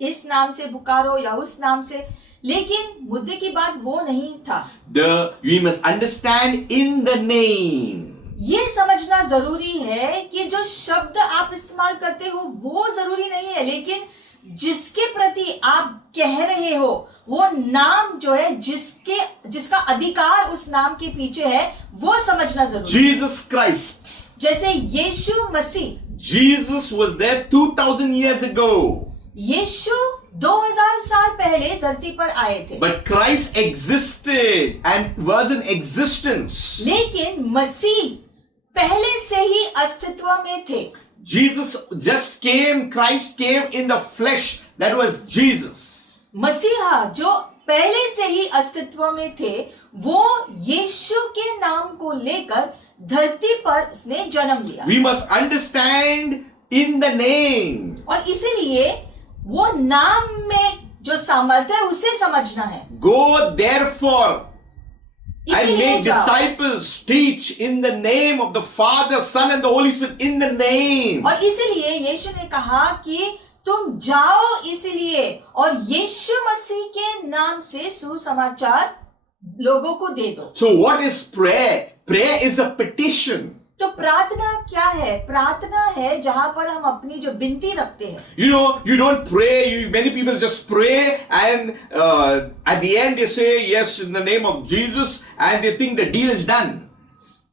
इस नाम से पुकारो या उस नाम से, लेकिन मुद्दे की बात वो नहीं था। We must understand in the name. ये समझना जरूरी है कि जो शब्द आप इस्तेमाल करते हो वो जरूरी नहीं है, लेकिन जिसके प्रति आप कह रहे हो वो नाम जो है, जिसका अधिकार उस नाम के पीछे है, वो समझना जरूरी है। Jesus Christ. जैसे यीशु मसीह, Jesus was there 2000 years ago. यीशु 2000 साल पहले धरती पर आए थे, But Christ existed and was in existence. लेकिन मसीह पहले से ही अस्तित्व में थे। Jesus just came, Christ came in the flesh. That was Jesus. मसीहा जो पहले से ही अस्तित्व में थे, वो यीशु के नाम को लेकर धरती पर उसने जन्म लिया। We must understand in the name. और इसीलिए वो नाम में जो सामर्थ्य है उसे समझना है। Go therefore and इसीलिए make जाओ। disciples, teach in the name of the Father, Son and the Holy Spirit, in the name. और इसीलिए यीशु ने कहा कि तुम जाओ इसलिए और यीशु मसीह के नाम से सुसमाचार लोगों को दे दो। So what is prayer? Prayer is a petition. तो प्रार्थना क्या है? प्रार्थना है जहां पर हम अपनी जो विनती रखते हैं। You know, you don't pray. Many people just pray and at the end they say yes in the name of Jesus and they think the deal is done.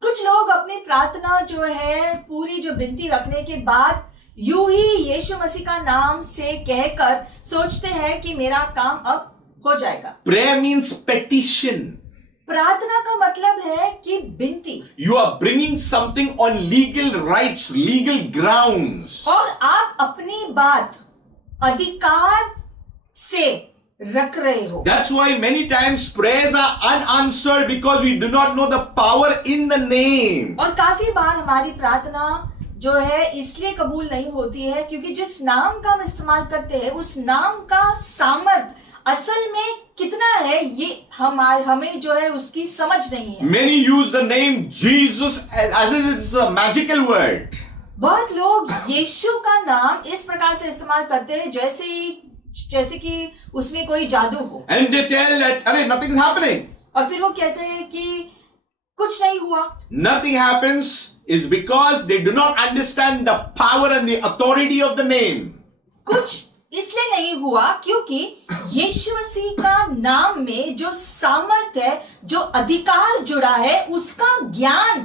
कुछ लोग अपनी प्रार्थना जो है पूरी जो विनती रखने के बाद यूं ही यीशु मसीह का नाम से कहकर सोचते हैं कि मेरा काम अब हो जाएगा। Prayer means petition. प्रार्थना का मतलब है कि विनती, You are bringing something on legal rights, legal grounds. और आप अपनी बात अधिकार से रख रहे हो। That's why many times prayers are unanswered because we do not know the power in the name. और काफी बार हमारी प्रार्थना जो है इसलिए कबूल नहीं होती है क्योंकि जिस नाम का हम इस्तेमाल करते हैं उस नाम का सामर्थ असल में कितना है ये हमें जो है उसकी समझ नहीं है। Many use the name Jesus as if it's a magical word. बहुत लोग यीशु का नाम इस प्रकार से इस्तेमाल करते हैं जैसे कि उसमें कोई जादू हो, And they tell that, "Arey, nothing's happening." और फिर वो कहते हैं कि कुछ नहीं हुआ। Nothing happens is because they do not understand the power and the authority of the name. कुछ इसलिए नहीं हुआ क्योंकि यीशु मसीह का नाम में जो सामर्थ है, जो अधिकार जुड़ा है, उसका ज्ञान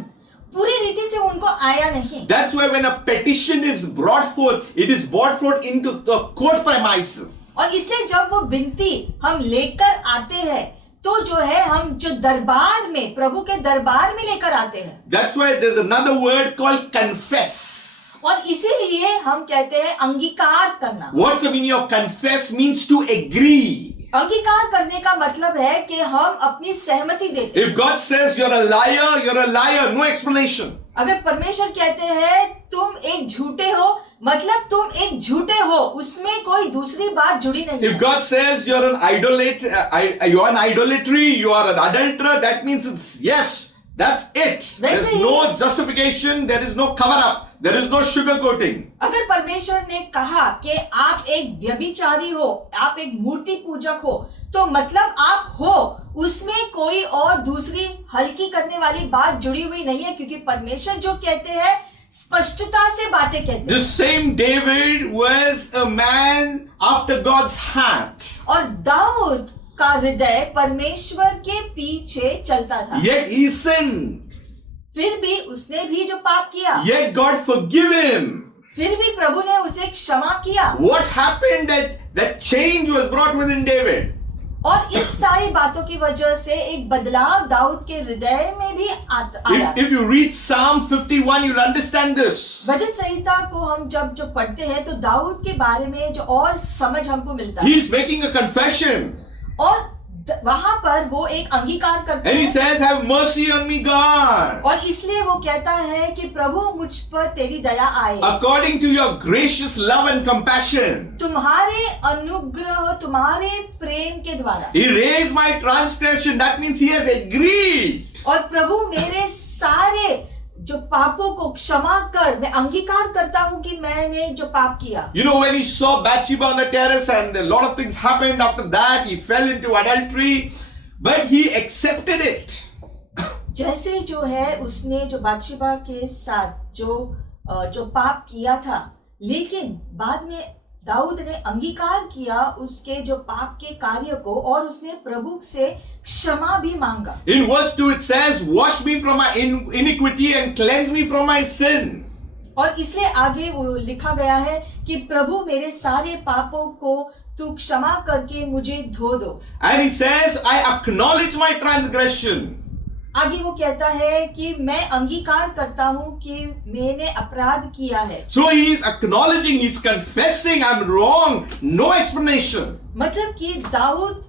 पूरी रीति से उनको आया नहीं। That's why when a petition is brought forth, it is brought forth into the court premises. और इसलिए जब वो विनती हम लेकर आते हैं तो जो है हम जो दरबार में, प्रभु के दरबार में लेकर आते हैं। That's why there's another word called confess. और इसीलिए हम कहते हैं अंगीकार करना। What's the meaning of confess? Means to agree. अंगीकार करने का मतलब है कि हम अपनी सहमति देते हैं। If God says you're a liar, no explanation. अगर परमेश्वर कहते हैं तुम एक झूठे हो, मतलब तुम एक झूठे हो, उसमें कोई दूसरी बात जुड़ी नहीं If है। God says you're an idolatry, you are an adulterer, that means it's yes, that's it. There's वैसे ही- no justification, there is no cover up, there is no sugarcoating. अगर परमेश्वर ने कहा कि आप एक व्यभिचारी हो, आप एक मूर्ति पूजक हो, तो मतलब आप हो, उसमें कोई और दूसरी हल्की करने वाली बात जुड़ी हुई नहीं है, क्योंकि परमेश्वर जो कहते हैं स्पष्टता से बातें कहते हैं। This same David was a man after God's heart. और दाऊद का हृदय परमेश्वर के पीछे चलता था, Yet he sinned. फिर भी उसने भी जो पाप किया, Yet God forgive him. फिर भी प्रभु ने उसे क्षमा किया। What happened that change was brought within David? और इस सारी बातों की वजह से एक बदलाव दाऊद के हृदय में भी आया। If you read Psalm 51, you'll understand this. भजन संहिता को हम जब पढ़ते हैं तो दाऊद के बारे में जो और समझ हमको मिलता है, He is making a confession. और वहां पर वो एक अंगीकार करते And he हैं, says, "Have mercy on me, God, और इसलिए वो कहता है कि प्रभु मुझ पर तेरी दया आए, according to your gracious love and compassion. तुम्हारे अनुग्रह, तुम्हारे प्रेम के द्वारा। Erase my transgression." That means he has agreed. और प्रभु मेरे सारे जो पापों को क्षमा कर, मैं अंगीकार करता हूं कि मैंने जो पाप किया. You know, when he saw Bathsheba on the terrace and a lot of things happened after that, he fell into adultery, but he accepted it. जैसे जो है उसने जो बादशिबा के साथ जो पाप किया था, लेकिन बाद में दाऊद ने अंगीकार किया उसके जो पाप के कार्य को और उसने प्रभु से क्षमा भी मांगा. In verse 2 it says, wash me from my iniquity and cleanse me from my sin. और इसलिए आगे वो लिखा गया है कि प्रभु मेरे सारे पापों को तू क्षमा करके मुझे धो दो. And he says, I acknowledge my transgression. आगे वो कहता है कि मैं अंगीकार करता हूं कि मैंने अपराध किया है. So he is acknowledging, he's confessing, I'm wrong, no explanation. मतलब कि दाऊद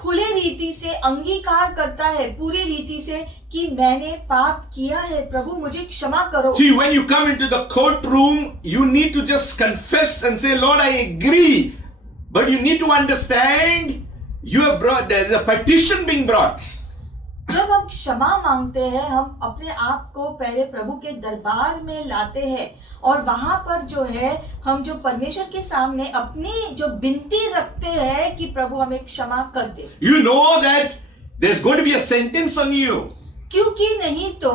खुले रीति से अंगीकार करता है, पूरी रीति से, कि मैंने पाप किया है, प्रभु मुझे क्षमा करो. See, when you come into the courtroom, you need to just confess and say, Lord, I agree. But you need to understand, you have brought, there is a petition being brought. जब हम क्षमा मांगते हैं, हम अपने आप को पहले प्रभु के दरबार में लाते हैं और वहां पर जो है हम जो परमेश्वर के सामने अपनी जो विनती रखते हैं कि प्रभु हमें क्षमा कर दे. You know that there's going to be a sentence on you. क्योंकि नहीं तो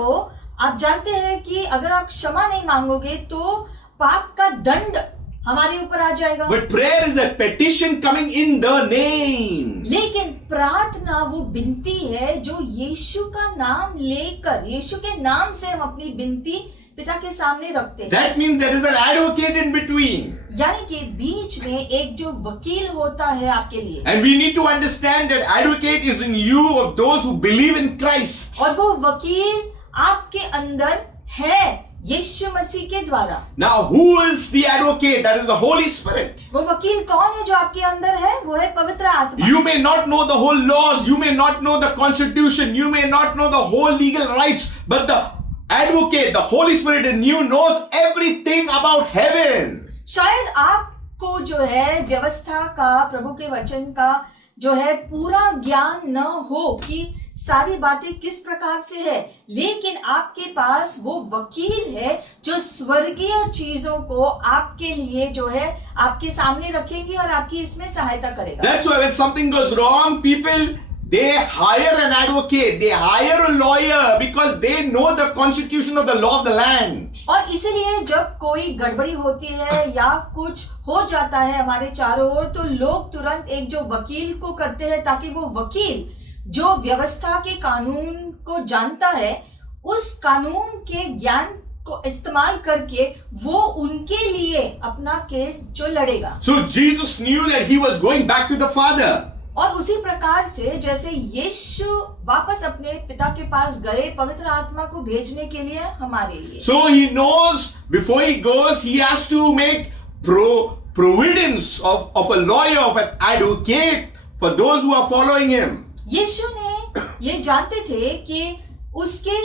आप जानते हैं कि अगर आप क्षमा नहीं मांगोगे तो पाप का दंड हमारे ऊपर आ जाएगा. But prayer is a petition coming in the name. लेकिन प्रार्थना वो विनती है जो यीशु का नाम लेकर, यीशु के नाम से हम अपनी विनती पिता के सामने रखते हैं. That means there is an advocate in between. यानी कि बीच में एक जो वकील होता है आपके लिए. And we need to understand that advocate is in you of those who believe in Christ. और वो वकील आपके अंदर है यीशु मसीह के द्वारा. Now who is the advocate? That is the Holy Spirit. वो वकील कौन है जो आपके अंदर है? वो है पवित्र आत्मा. You may not know the whole laws, you may not know the constitution, you may not know the whole legal rights, but the advocate, the Holy Spirit in you knows everything about heaven. शायद आपको जो है व्यवस्था का, प्रभु के वचन का जो है पूरा ज्ञान न हो कि सारी बातें किस प्रकार से है, लेकिन आपके पास वो वकील है जो स्वर्गीय चीजों को आपके लिए जो है आपके सामने रखेंगे और आपकी इसमें सहायता करेगा. That's why when something goes wrong, people they hire an advocate, they hire a lawyer because they know the constitution of the law of the land. और इसीलिए जब कोई गड़बड़ी होती है या कुछ हो जाता है हमारे चारों ओर, तो लोग तुरंत एक जो वकील को करते हैं ताकि वो वकील जो व्यवस्था के कानून को जानता है, उस कानून के ज्ञान को इस्तेमाल करके वो उनके लिए अपना केस जो लड़ेगा. So Jesus knew that he was going back to the Father. और उसी प्रकार से जैसे यीशु वापस अपने पिता के पास गए पवित्र आत्मा को भेजने के लिए हमारे लिए. So he knows before he goes, he has to make providence of a lawyer, of an advocate for those who are following him. यीशु ने ये जानते थे कि उसके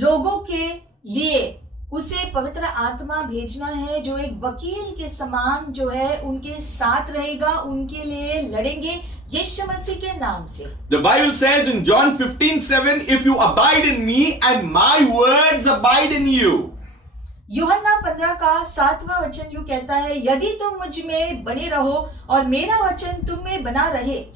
लोगों के लिए उसे पवित्र आत्मा भेजना है जो एक वकील के समान जो है उनके साथ रहेगा, उनके लिए लड़ेंगे यीशु मसीह के नाम से. The Bible says in John 15:7, if you abide in me and my words abide in you. यूहन्ना 15 का 7वां वचन यूं कहता है, यदि तुम मुझ में बने रहो और मेरा वचन तुम में बना रहे.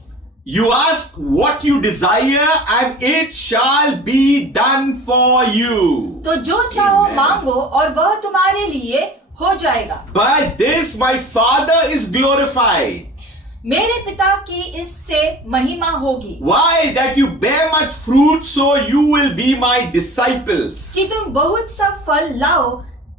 You ask what you desire and it shall be done for you. तो जो चाहो Amen. मांगो और वह तुम्हारे लिए हो जाएगा. By this my Father is glorified. मेरे पिता की इससे महिमा होगी. Why? That you bear much fruit, so you will be my disciples. कि तुम बहुत सा फल लाओ,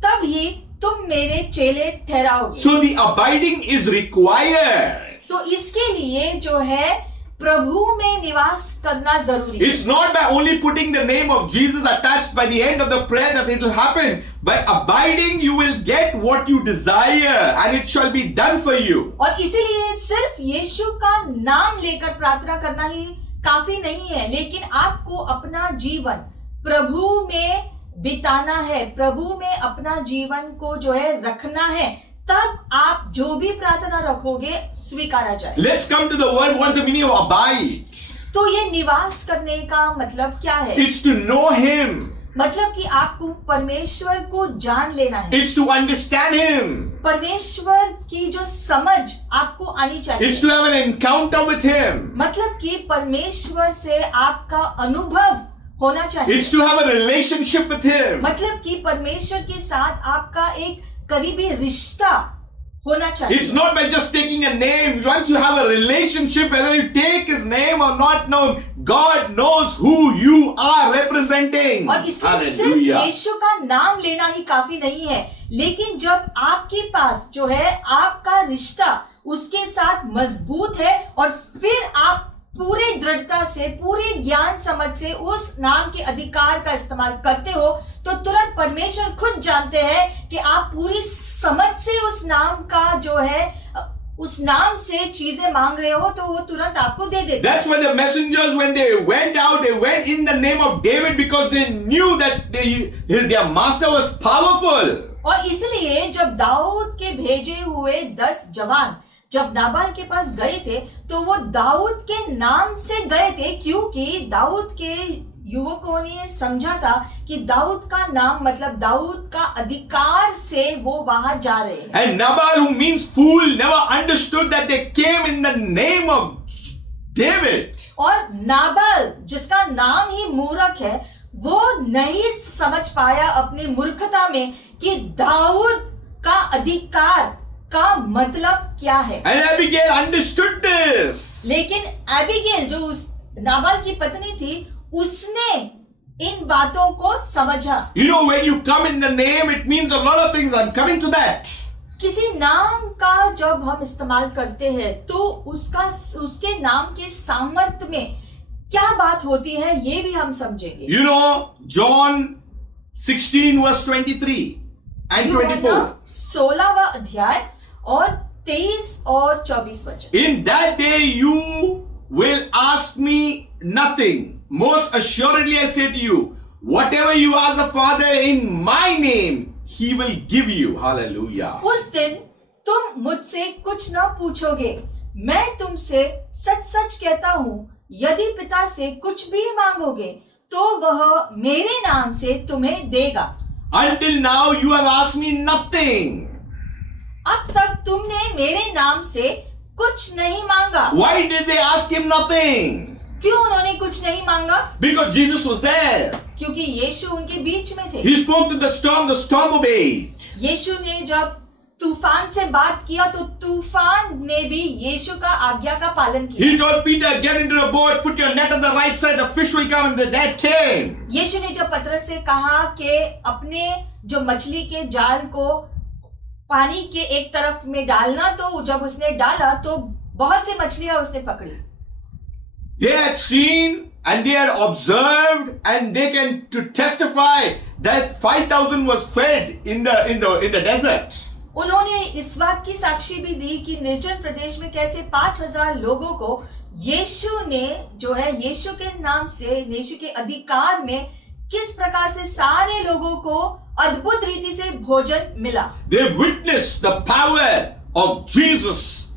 तब ही तुम मेरे चेले ठहराओगे. So the abiding is required. तो इसके लिए जो है प्रभु में निवास करना जरूरी है. It's not by only putting the name of Jesus attached by the end of the prayer that it will happen. By abiding, you will get what you desire and it shall be done for you. और इसीलिए सिर्फ यीशु का नाम लेकर प्रार्थना करना ही काफी नहीं है, लेकिन आपको अपना जीवन प्रभु में बिताना है, प्रभु में अपना जीवन को जो है रखना है, तब आप जो भी प्रार्थना रखोगे स्वीकारा जाए. Let's come to the word, what's the meaning of abide? तो ये निवास करने का मतलब क्या है? It's to know him. मतलब कि आपको परमेश्वर को जान लेना है, It's to understand Him. परमेश्वर की जो समझ आपको आनी It's चाहिए, to have an encounter with Him. मतलब कि परमेश्वर से आपका अनुभव होना चाहिए, It's to have a relationship with Him. मतलब कि परमेश्वर के साथ आपका एक करीबी रिश्ता होना It's चाहिए। not by just taking a name. Once you have a relationship, whether you take His name or not known, God knows who you are representing. और इसलिए सिर्फ Hallelujah. यीशु का नाम लेना ही काफी नहीं है, लेकिन जब आपके पास जो है आपका रिश्ता उसके साथ मजबूत है और फिर आप पूरे दृढ़ता से, पूरे ज्ञान समझ से उस नाम के अधिकार का इस्तेमाल करते हो, तो तुरंत परमेश्वर खुद जानते हैं कि आप पूरी समझ से उस नाम का जो है, उस नाम से चीजें मांग रहे हो, तो वो तुरंत आपको दे देते That's why the messengers, when they went out, they went in the name of David because they knew that their master was powerful. और इसलिए जब दाऊद के भेजे हुए 10 जवान जब नाबाल के पास गए थे, तो वो दाऊद के नाम से गए थे, क्योंकि दाऊद के युवकों ने समझा था कि दाऊद का नाम मतलब दाऊद का अधिकार से वो वहां जा रहे हैं। And Nabal, who means fool, never understood that they came in the name of David. और नाबाल जिसका नाम ही मूर्ख है, वो नहीं समझ पाया अपनी मूर्खता में कि दाऊद का अधिकार का मतलब क्या है। And Abigail understood this. लेकिन एबिगेल जो उस नाबाल की पत्नी थी, उसने इन बातों को समझा। You know, when you come in the name, it means a lot of things. I'm coming to that. किसी नाम का जब हम इस्तेमाल करते हैं, तो उसके नाम के सामर्थ्य में क्या बात होती है, ये भी हम समझेंगे। You know, John 16 verse 23 and 24. 16वां अध्याय और 23 और 24 वचन। In that day you will ask me nothing. Most assuredly I say to you, whatever you ask the Father in my name, He will give you. Hallelujah. उस दिन तुम मुझसे कुछ न पूछोगे, मैं तुमसे सच सच कहता हूँ, यदि पिता से कुछ भी मांगोगे तो वह मेरे नाम से तुम्हें देगा। Until now you have asked me nothing. अब तक तुमने मेरे नाम से कुछ नहीं मांगा। Why did they ask Him nothing? क्यों उन्होंने कुछ नहीं मांगा? Because Jesus was there. क्योंकि यीशु उनके बीच में थे। He spoke to the storm obeyed. यीशु ने जब तूफान से बात किया, तो तूफान ने भी यीशु का आज्ञा का पालन किया। He told Peter, get into the boat, put your net on the right side, the fish will come, and the net came. यीशु ने जब पतरस से कहा कि अपने जो मछली के जाल को पानी के एक तरफ में डालना, तो जब उसने डाला तो बहुत सी मछलियां उसने पकड़ी। They had seen and they had observed, and they can to testify that 5,000 was fed in the desert. उन्होंने इस बात की साक्षी भी दी कि निर्जन प्रदेश में कैसे 5,000 लोगों को यीशु ने जो है यीशु के नाम से, यीशु के अधिकार में किस प्रकार से सारे लोगों को अद्भुत रीति से भोजन मिला। They witnessed the power of Jesus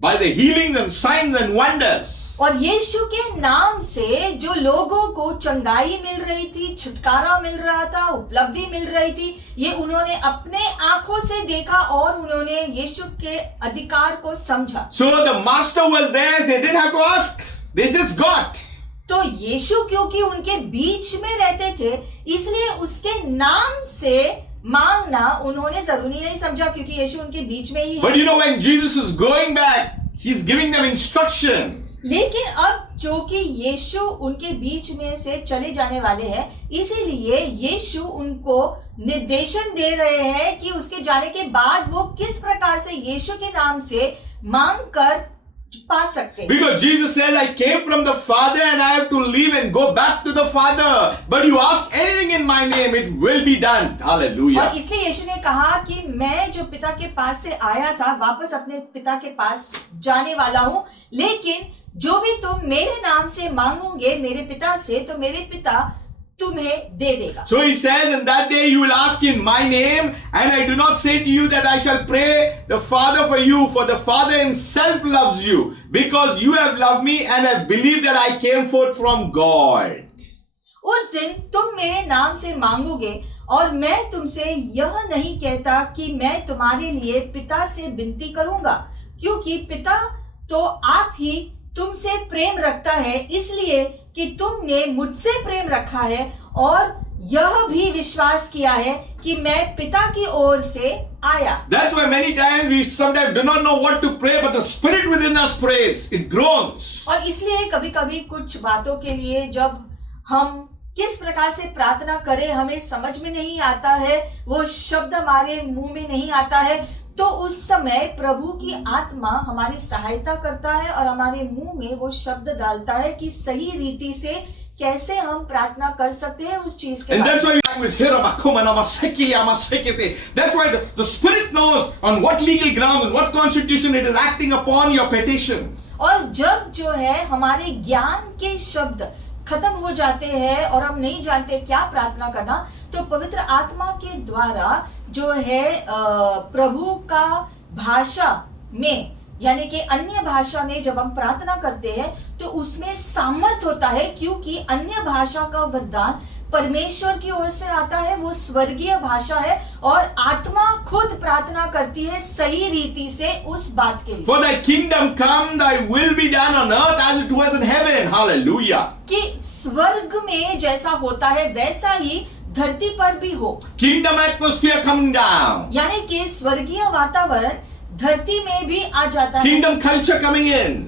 by the healings and signs and wonders. और यीशु के नाम से जो लोगों को चंगाई मिल रही थी, छुटकारा मिल रहा था, उपलब्धि मिल रही थी, ये उन्होंने अपने आंखों से देखा और उन्होंने यीशु के अधिकार को समझा। So the master was there, they didn't have to ask, they just got. तो यीशु क्योंकि उनके बीच में रहते थे, इसलिए उसके नाम से मांगना उन्होंने जरूरी नहीं समझा, क्योंकि यीशु उनके बीच में ही है। But you know, when Jesus is going back, He's giving them instruction. लेकिन अब जो कि यीशु उनके बीच में से चले जाने वाले हैं, इसीलिए यीशु उनको निर्देशन दे रहे हैं कि उसके जाने के बाद वो किस प्रकार से यीशु के नाम से मांग कर पा सकते हैं। Because Jesus says, I came from the Father and I have to leave and go back to the Father. But you ask anything in my name, it will be done. Hallelujah. और इसलिए यीशु ने कहा कि मैं जो पिता के पास से आया था, वापस अपने पिता के पास जाने वाला हूं, लेकिन जो भी तुम मेरे नाम से मांगोगे मेरे पिता से, तो मेरे पिता तुम्हें दे देगा। So He says, in that day you will ask in my name, and I do not say to you that I shall pray the Father for you, for the Father Himself loves you, because you have loved me and have believed that I came forth from God. उस दिन तुम मेरे नाम से मांगोगे और मैं तुमसे यह नहीं कहता कि मैं तुम्हारे लिए पिता से विनती करूंगा, क्योंकि पिता तो आप ही तुमसे प्रेम रखता है, इसलिए कि तुमने मुझसे प्रेम रखा है और यह भी विश्वास किया है कि मैं पिता की ओर से आया। That's why many times we sometimes do not know what to pray, but the Spirit within us prays. It groans. और इसलिए कभी कभी कुछ बातों के लिए जब हम किस प्रकार से प्रार्थना करें हमें समझ में नहीं आता है, वो शब्द हमारे मुंह में नहीं आता है, तो उस समय प्रभु की आत्मा हमारी सहायता करता है और हमारे मुंह में वो शब्द डालता है कि सही रीति से कैसे हम प्रार्थना कर सकते हैं उस चीज के And बारे that's में। why language here That's why the Spirit knows on what legal ground and what constitution it is acting upon your petition. और जब जो है हमारे ज्ञान के शब्द खत्म हो जाते हैं और हम नहीं जानते क्या प्रार्थना करना, तो पवित्र आत्मा के द्वारा जो है प्रभु का भाषा में यानी कि अन्य भाषा में जब हम प्रार्थना करते हैं तो उसमें सामर्थ होता है, क्योंकि अन्य भाषा का वरदान परमेश्वर की ओर से आता है, वो स्वर्गीय भाषा है और आत्मा खुद प्रार्थना करती है सही रीति से उस बात के लिए। For thy kingdom come, thy will be done on earth as it was in heaven. Hallelujah. कि स्वर्ग में जैसा होता है वैसा ही धरती पर भी हो, Kingdom atmosphere come down. यानी कि स्वर्गीय वातावरण धरती में भी आ जाता है। Kingdom culture coming in.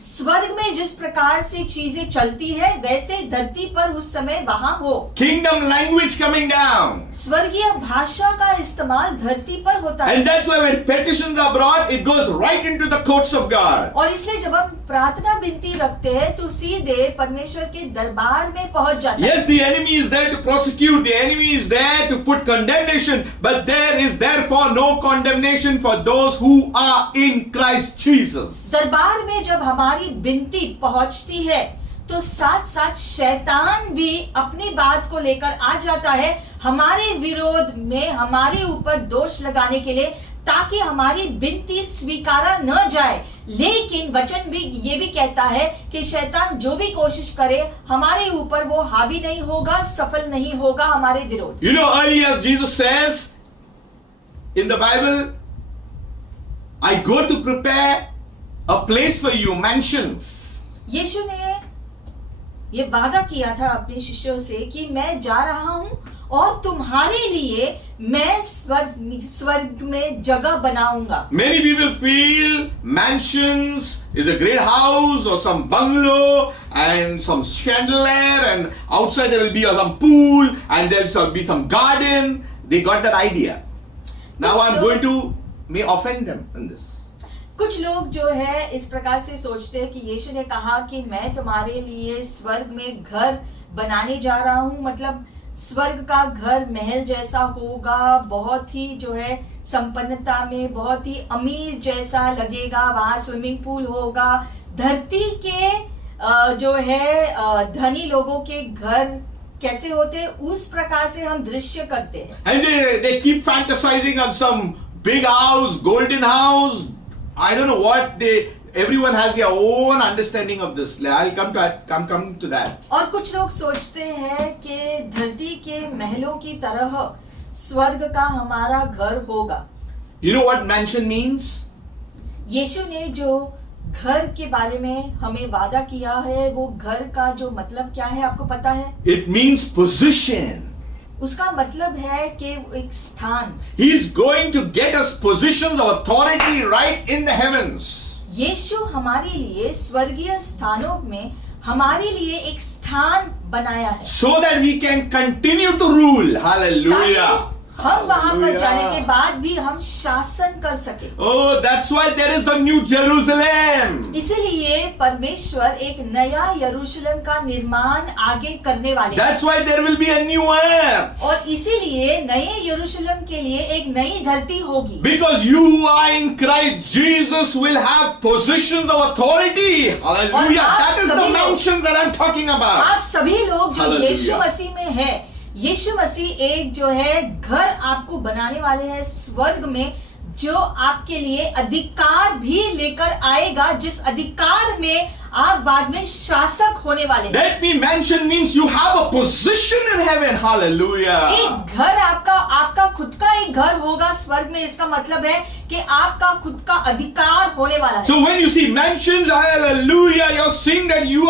स्वर्ग में जिस प्रकार से चीजें चलती है वैसे धरती पर उस समय वहां हो। Kingdom language coming down. स्वर्गीय भाषा का इस्तेमाल धरती पर होता है। And that's why when petitions are brought, it goes right into the courts of God. और इसलिए जब हम प्रार्थना विनती रखते हैं तो सीधे परमेश्वर के दरबार में पहुंच जाता है। Yes, the enemy is there to prosecute, the enemy is there to put condemnation, but there is therefore no condemnation for those who are in Christ Jesus. दरबार में जब हमारी विनती पहुंचती है तो साथ साथ शैतान भी अपनी बात को लेकर आ जाता है हमारे विरोध में, हमारे ऊपर दोष लगाने के लिए, ताकि हमारी विनती स्वीकारा न जाए। लेकिन वचन भी ये भी कहता है कि शैतान जो भी कोशिश करे हमारे ऊपर वो हावी नहीं होगा, सफल नहीं होगा हमारे विरोध। You know, earlier Jesus says in the Bible, I go to prepare a place for you, mansions. यीशु ने ये वादा किया था अपने शिष्यों से कि मैं जा रहा हूं और तुम्हारे लिए मैं स्वर्ग में जगह बनाऊंगा। Many people feel mansions is a great house or some bungalow and some chandelier, and outside there will be some pool and there will be some garden. They got that idea. Now I'm going to may offend them in this. कुछ लोग जो है इस प्रकार से सोचते हैं कि यीशु ने कहा कि मैं तुम्हारे लिए स्वर्ग में घर बनाने जा रहा हूं, मतलब स्वर्ग का घर महल जैसा होगा, बहुत ही जो है संपन्नता में, बहुत ही अमीर जैसा लगेगा, वहां स्विमिंग पूल होगा। धरती के जो है धनी लोगों के घर कैसे होते हैं उस प्रकार से हम दृश्य करते हैं। And they keep fantasizing on some big house, golden house. I don't know what everyone has their own understanding of this. I'll come to that. और कुछ लोग सोचते हैं कि धरती के महलों की तरह स्वर्ग का हमारा घर होगा। You know what mansion means? यीशु ने जो घर के बारे में हमें वादा किया है वो घर का जो मतलब क्या है आपको पता है? It means position. उसका मतलब है कि एक स्थान। He is going to get us positions of authority right in the heavens. यीशु हमारे लिए स्वर्गीय स्थानों में हमारे लिए एक स्थान बनाया है, So that we can continue to rule. Hallelujah. ताकि हम वहां पर Hallelujah. जाने के बाद भी हम शासन कर सके। Oh, that's why there is the New Jerusalem. इसीलिए परमेश्वर एक नया यरूशलेम का निर्माण आगे करने वाले हैं। That's why there will be a new earth. और इसीलिए नए यरूशलेम के लिए एक नई धरती होगी। Because you are in Christ Jesus will have positions of authority. Hallelujah. आप That is the सभी लोग- mansion that I'm talking about. आप सभी लोग जो Hallelujah. यीशु मसीह में है, यीशु मसीह एक जो है घर आपको बनाने वाले हैं स्वर्ग में, जो आपके लिए अधिकार भी लेकर आएगा, जिस अधिकार में आप बाद में शासक होने वाले हैं। Let me mention means you have a position in heaven. Hallelujah. एक घर आपका खुद का एक घर होगा स्वर्ग में, इसका मतलब है कि आपका खुद का अधिकार होने वाला है। So when you see mentions, hallelujah, you're seeing that you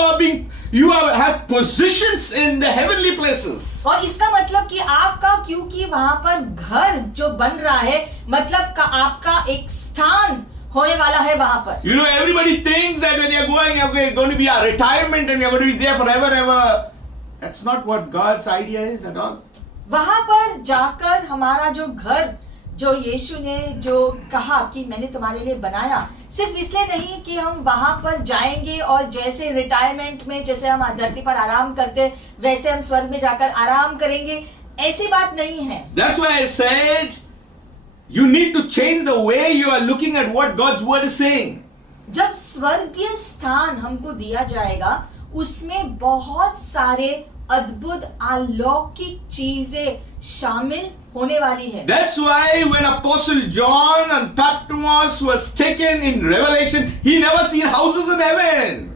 have positions in the heavenly places. और इसका मतलब कि आपका, क्योंकि वहां पर घर जो बन रहा है, मतलब का आपका एक स्थान होने वाला है वहां पर। You know, everybody thinks that when you're going to be a retirement and you're going to be there forever, ever. That's not what God's idea is at all. वहां पर जाकर हमारा जो घर, जो यीशु ने जो कहा कि मैंने तुम्हारे लिए बनाया, सिर्फ इसलिए नहीं कि हम वहां पर जाएंगे और जैसे रिटायरमेंट में जैसे हम धरती पर आराम करते वैसे हम स्वर्ग में जाकर आराम करेंगे, ऐसी बात नहीं है। That's why I said you need to change the way you are looking at what God's word is saying. जब स्वर्गीय स्थान हमको दिया जाएगा, उसमें बहुत सारे अद्भुत अलौकिक चीजें शामिल होने वाली है। That's why when Apostle John and Patmos was taken in Revelation, he never seen houses in heaven.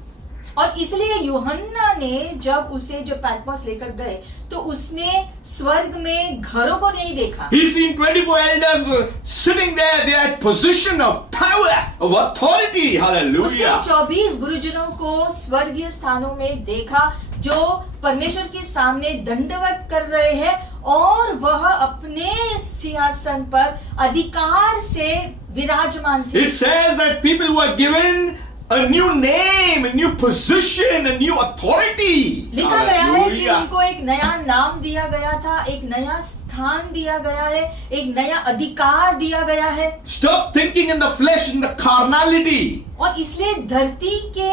और इसलिए यूहन्ना ने जब उसे जो पैटमोस लेकर गए तो उसने स्वर्ग में घरों को नहीं देखा। He seen 24 elders sitting there. They had position of power, of authority. उसने Hallelujah. 24 गुरुजनों को स्वर्गीय स्थानों में देखा जो परमेश्वर के सामने दंडवत कर रहे हैं और वह अपने सिंहासन पर अधिकार से विराजमान थे। It says that people were given a new name, a new position, a new authority. लिखा गया है कि Hallelujah. उनको एक नया नाम दिया गया था, एक नया स्थान दिया गया है, एक नया अधिकार दिया गया है। Stop thinking in the flesh, in the carnality. और इसलिए धरती के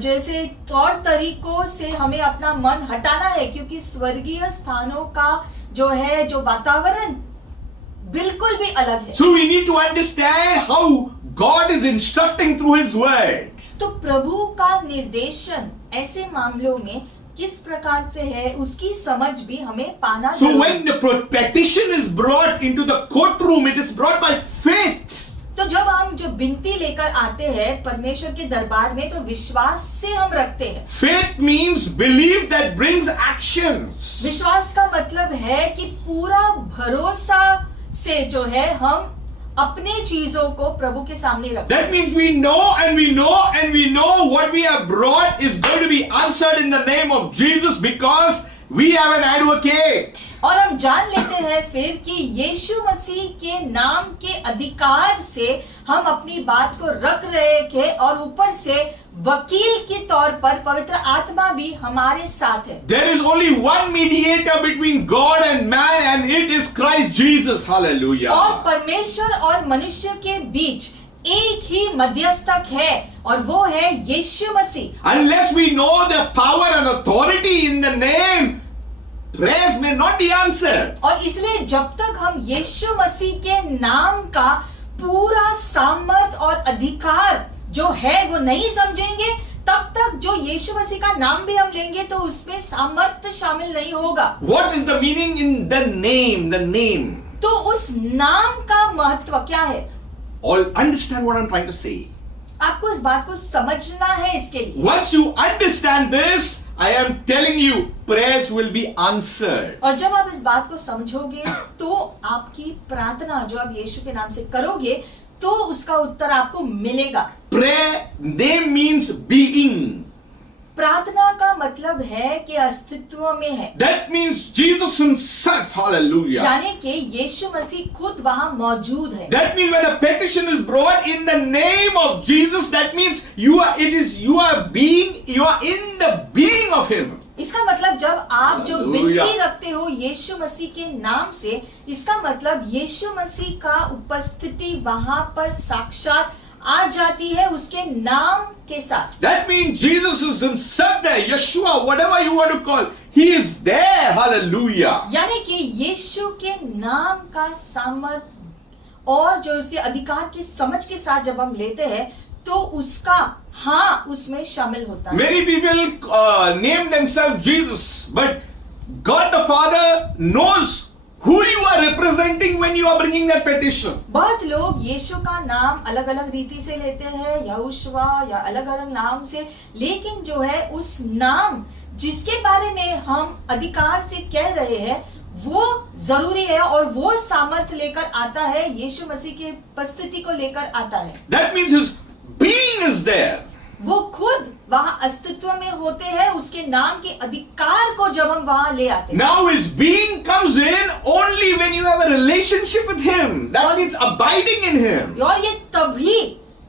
जैसे तौर तरीकों से हमें अपना मन हटाना है, क्योंकि स्वर्गीय स्थानों का जो है जो वातावरण बिल्कुल भी अलग है। So we need to understand how God is instructing through His word. तो प्रभु का निर्देशन ऐसे मामलों में किस प्रकार से है, उसकी समझ भी हमें पाना So जरूरी when the petition is brought into the courtroom, it is brought by faith. तो जब हम जो विनती लेकर आते हैं परमेश्वर के दरबार में, तो विश्वास से हम रखते हैं। Faith means belief that brings actions. विश्वास का मतलब है कि पूरा भरोसा से जो है हम अपने चीजों को प्रभु के सामने रखते हैं। That means we know and we know and we know what we have brought is going to be answered in the name of Jesus because we have an advocate. और हम जान लेते हैं फिर कि यीशु मसीह के नाम के अधिकार से हम अपनी बात को रख रहे थे और ऊपर से वकील के तौर पर पवित्र आत्मा भी हमारे साथ है। There is only one mediator between God and man and it is Christ Jesus. Hallelujah. और परमेश्वर और मनुष्य के बीच एक ही मध्यस्थक है और वो है यीशु मसीह। Unless we know the power and authority in the name, prayers may not be answered. और इसलिए जब तक हम यीशु मसीह के नाम का पूरा सामर्थ और अधिकार जो है वो नहीं समझेंगे, तब तक जो यीशु मसीह का नाम भी हम लेंगे तो उसमें सामर्थ शामिल नहीं होगा। What is the meaning in the name? The name. तो उस नाम का महत्व क्या है? All understand what I'm trying to say. आपको इस बात को समझना है। इसके लिए Once you understand this, I am telling you, prayers will be answered. और जब आप इस बात को समझोगे तो आपकी प्रार्थना जो आप यीशु के नाम से करोगे तो उसका उत्तर आपको मिलेगा। Prayer, name means being. प्रार्थना का मतलब है कि अस्तित्व में है, That means Jesus himself, hallelujah. यानी कि यीशु मसीह खुद वहां मौजूद है। That means when a petition is brought in the name of Jesus, that means you are in the being of him. इसका मतलब जब आप जो Hallelujah. विनती रखते हो यीशु मसीह के नाम से, इसका मतलब यीशु मसीह का उपस्थिति वहां पर साक्षात आ जाती है उसके नाम के साथ। That means Jesus is himself there, Yeshua, whatever you want to call, he is there, hallelujah. यानी कि यीशु के नाम का सामर्थ और जो उसके अधिकार की समझ के साथ जब हम लेते हैं तो उसका हाँ उसमें शामिल होता है। Many people name themselves Jesus, but God the Father knows who you are representing when you are bringing that petition. बहुत लोग यीशु का नाम अलग अलग रीति से लेते हैं, यहोशुआ या अलग अलग नाम से, लेकिन जो है उस नाम जिसके बारे में हम अधिकार से कह रहे हैं वो जरूरी है और वो सामर्थ लेकर आता है, यीशु मसीह की उपस्थिति को लेकर आता है। That means his being is there. वो खुद वहां अस्तित्व में होते हैं, उसके नाम के अधिकार को जब हम वहां ले आते हैं। Now his being comes in only when you have a relationship with him. That means abiding in him. और ये तभी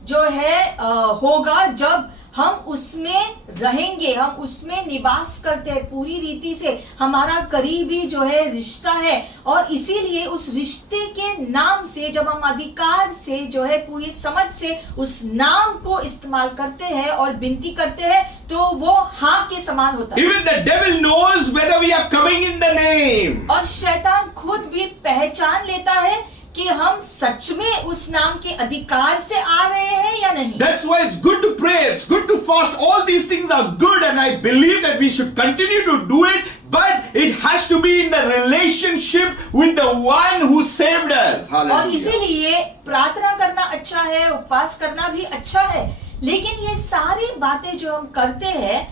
जो है होगा जब हम उसमें रहेंगे, हम उसमें निवास करते हैं पूरी रीति से, हमारा करीबी जो है रिश्ता है, और इसीलिए उस रिश्ते के नाम से जब हम अधिकार से जो है पूरी समझ से उस नाम को इस्तेमाल करते हैं और विनती करते हैं तो वो हाँ के समान होता है। Even the devil knows whether we are coming in the name. और शैतान खुद भी पहचान लेता है कि हम सच में उस नाम के अधिकार से आ रहे हैं या नहीं। That's why it's good to pray, it's good to fast. All these things are good and I believe that we should continue to do it, but it has to be in the relationship with the one who saved us. और Hallelujah. इसीलिए प्रार्थना करना अच्छा है, उपवास करना भी अच्छा है, लेकिन ये सारी बातें जो हम करते हैं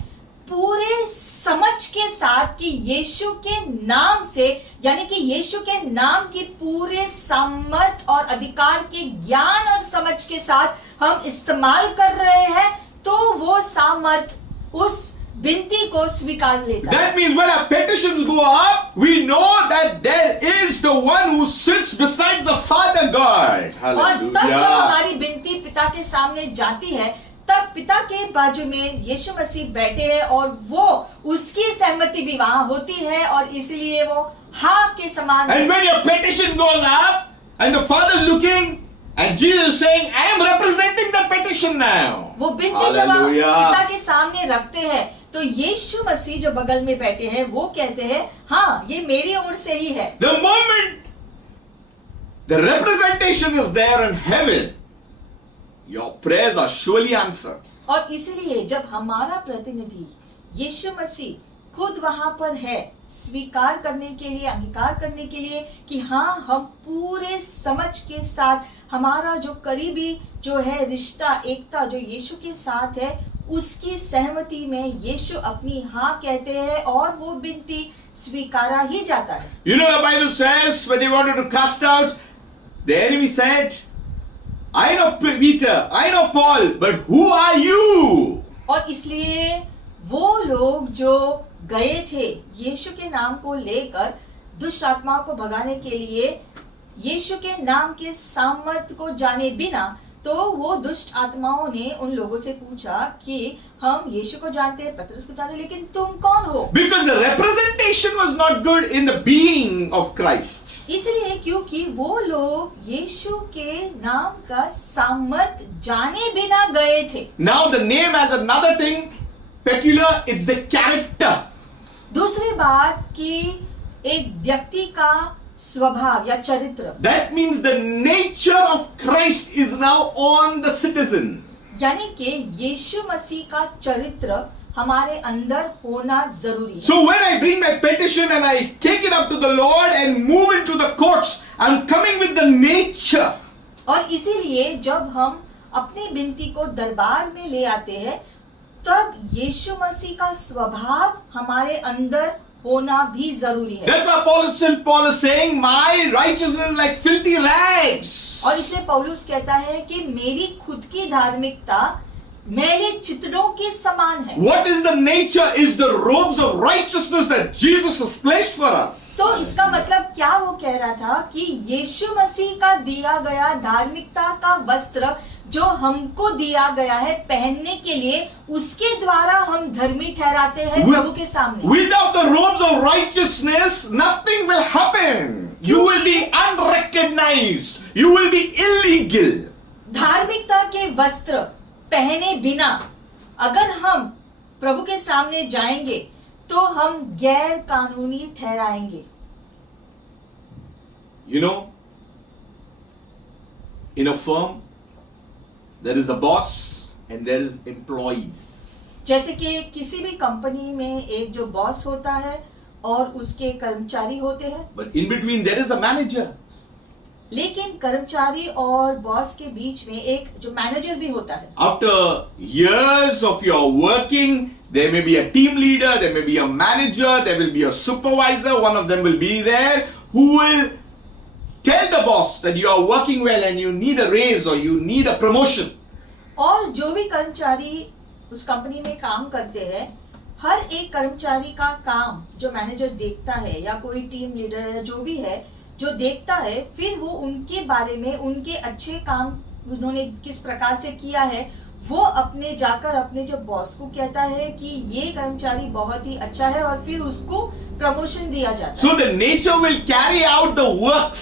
पूरे समझ के साथ कि यीशु के नाम से, यानी कि यीशु के नाम की पूरे सामर्थ और अधिकार के ज्ञान और समझ के साथ हम इस्तेमाल कर रहे हैं, तो वो सामर्थ उस विनती को स्वीकार लेता है। That means when our petitions go up, we know that there is the one who sits beside the Father God. और तब जब Hallelujah. हमारी विनती पिता के सामने जाती है, तब पिता के बाजू में यीशु मसीह बैठे हैं और वो उसकी सहमति भी वहां होती है, और इसलिए वो हाँ के समान And है। when your petition goes up and the Father is looking and Jesus is saying, I am representing that petition now. वो विनती जब हम Hallelujah. पिता के सामने रखते हैं तो यीशु मसीह जो बगल में बैठे हैं वो कहते हैं हाँ ये मेरी ओर से ही है। The moment the representation is there in heaven, your prayers are surely answered. और इसलिए जब हमारा प्रतिनिधि यीशु मसीह खुद वहां पर है स्वीकार करने के लिए, अंगीकार करने के लिए कि हाँ हम पूरे समझ के साथ हमारा जो करीबी जो है रिश्ता, एकता जो यीशु के साथ है, उसकी सहमति में यीशु अपनी हाँ कहते हैं और वो विनती स्वीकारा ही जाता है। You know the Bible says when they wanted to cast out, the enemy said, I know Peter, I know Paul, but who are you? और इसलिए वो लोग जो गए थे यीशु के नाम को लेकर दुष्ट आत्माओं को भगाने के लिए यीशु के नाम के सामर्थ को जाने बिना, तो वो दुष्ट आत्माओं ने उन लोगों से पूछा कि हम यीशु को जानते हैं, पतरस को जानते हैं, लेकिन तुम कौन हो? Because the representation was not good in the being of Christ. इसलिए क्योंकि वो लोग यीशु के नाम का सामर्थ जाने बिना गए थे। Now the name has another thing peculiar, it's the character. दूसरी बात कि एक व्यक्ति का स्वभाव या चरित्र, That means the nature of Christ is now on the citizen. यानी कि यीशु मसीह का चरित्र हमारे अंदर होना जरूरी है। So when I bring my petition and I take it up to the Lord and move into the courts, I'm coming with the nature. और इसीलिए जब हम अपनी विनती को दरबार में ले आते हैं तब यीशु मसीह का स्वभाव हमारे अंदर होना भी जरूरी है। That's why Paul is saying, my righteousness is like filthy rags. और इसलिए पौलुस कहता है कि मेरी खुद की धार्मिकता मैले चितड़ों के समान है। What is the nature is the robes of righteousness that Jesus has placed for us. तो इसका मतलब क्या वो कह रहा था कि यीशु मसीह का दिया गया धार्मिकता का वस्त्र जो हमको दिया गया है पहनने के लिए, उसके द्वारा हम धर्मी ठहराते हैं प्रभु के सामने। Without the robes of righteousness, nothing will happen. You will be unrecognized. You will be illegal. धार्मिकता के वस्त्र पहने बिना अगर हम प्रभु के सामने जाएंगे तो हम गैर कानूनी ठहराएंगे। You know, in a firm, there is a boss and there is employees. जैसे कि किसी भी कंपनी में एक जो बॉस होता है और उसके कर्मचारी होते हैं, But in between there is a manager. लेकिन कर्मचारी और बॉस के बीच में एक जो मैनेजर भी होता है. After years of your working, there may be a team leader, there may be a manager, there will be a supervisor, one of them will be there who will tell the boss that you are working well and you need a raise or you need a promotion. और जो भी कर्मचारी उस company में काम करते हैं, हर एक कर्मचारी का काम जो मैनेजर देखता है या कोई टीम लीडर या जो भी है जो देखता है, फिर वो उनके बारे में उनके अच्छे काम उन्होंने किस प्रकार से किया है वो अपने जाकर अपने जो बॉस को कहता है कि ये कर्मचारी बहुत ही अच्छा है और फिर उसको प्रमोशन दिया जाता है. So the nature will carry out the works.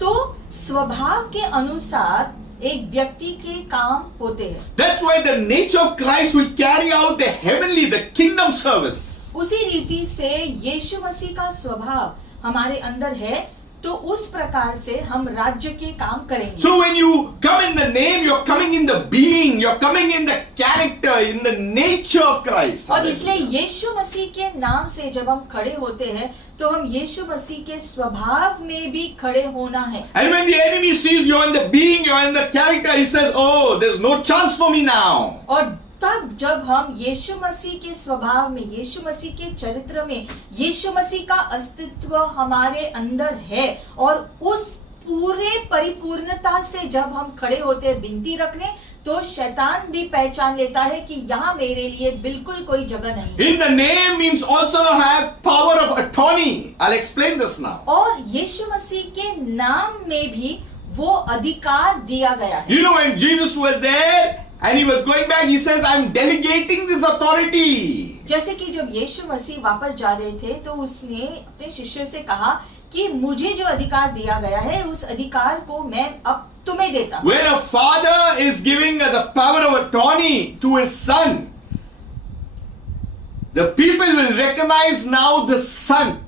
तो स्वभाव के अनुसार एक व्यक्ति के काम होते हैं. That's why the nature of Christ will carry out the heavenly, the kingdom service. उसी रीति से यीशु मसीह का स्वभाव हमारे अंदर है, तो उस प्रकार से हम राज्य के काम करेंगे. So when you come in the name, you're coming in the being, you're coming in the character, in the nature of Christ. और इसलिए यीशु मसीह के नाम से जब हम खड़े होते हैं तो हम यीशु मसीह के स्वभाव में भी खड़े होना है. And when the enemy sees you're in the being, you're in the character, he says, oh, there's no chance for me now. और तब जब हम यीशु मसीह के स्वभाव में, यीशु मसीह के चरित्र में, यीशु मसीह का अस्तित्व हमारे अंदर है और उस पूरे परिपूर्णता से जब हम खड़े होते हैं विनती रखने, तो शैतान भी पहचान लेता है कि यहाँ मेरे लिए बिल्कुल कोई जगह नहीं. In the name means also have power of attorney. I'll explain this now. और यीशु मसीह के नाम में भी वो अधिकार दिया गया है. You know, when Jesus was there and he was going back, he says, I'm delegating this authority. जैसे कि जब यीशु मसीह वापस जा रहे थे तो उसने अपने शिष्यों से कहा कि मुझे जो अधिकार दिया गया है उस अधिकार को मैं अब तुम्हें देता हूं. When a father is giving the power of attorney to his son, the people will recognize now the son.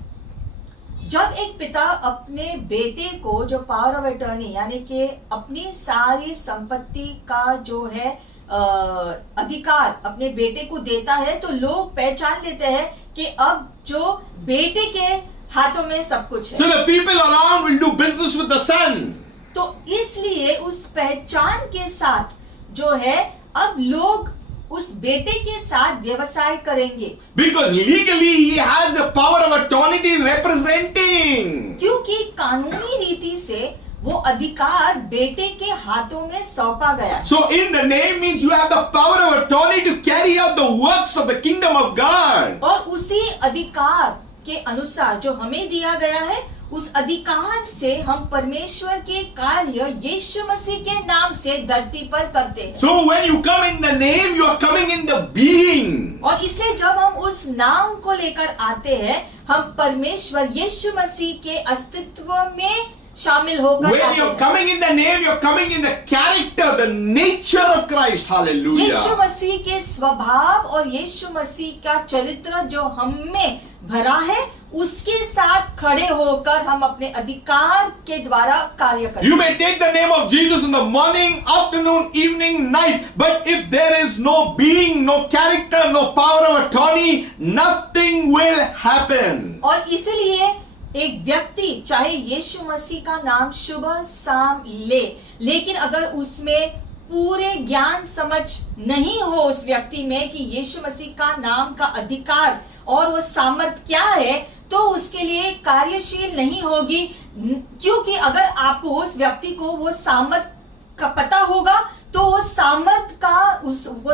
जब एक पिता अपने बेटे को जो पावर ऑफ अटॉर्नी यानी कि अपनी सारी संपत्ति का जो है अधिकार अपने बेटे को देता है, तो लोग पहचान लेते हैं कि अब जो बेटे के हाथों में सब कुछ है. So the people around will do business with the son. तो इसलिए उस पहचान के साथ जो है अब लोग उस बेटे के साथ व्यवसाय करेंगे. Because legally he has the power of attorney representing. क्योंकि कानूनी रीति से वो अधिकार बेटे के हाथों में सौंपा गया. So in the name means you have the power of attorney to carry out the works of the kingdom of God. और उसी अधिकार के अनुसार जो हमें दिया गया है, उस अधिकार से हम परमेश्वर के कार्य यीशु मसीह के नाम से धरती पर करते हैं. So when you come in the name, you are coming in the being. और इसलिए जब हम उस नाम को लेकर आते हैं, हम परमेश्वर यीशु मसीह के अस्तित्व में शामिल होकर When आते you're हैं. coming in the name, you're coming in the character, the nature of Christ. Yeshu Hallelujah. मसीह के स्वभाव और यीशु मसीह का चरित्र जो हम में भरा है, उसके साथ खड़े होकर हम अपने अधिकार के द्वारा कार्य करते You हैं. may take the name of Jesus in the morning, afternoon, evening, night, but if there is no being, no character, no power of attorney, nothing will happen. और इसलिए एक व्यक्ति चाहे यीशु मसीह का नाम सुबह शाम ले, लेकिन अगर उसमें पूरे ज्ञान समझ नहीं हो उस व्यक्ति में कि यीशु मसीह का नाम का अधिकार और वो सामर्थ क्या है, तो उसके लिए कार्यशील नहीं होगी. क्योंकि अगर आपको उस व्यक्ति को वो सामर्थ का पता होगा, तो वो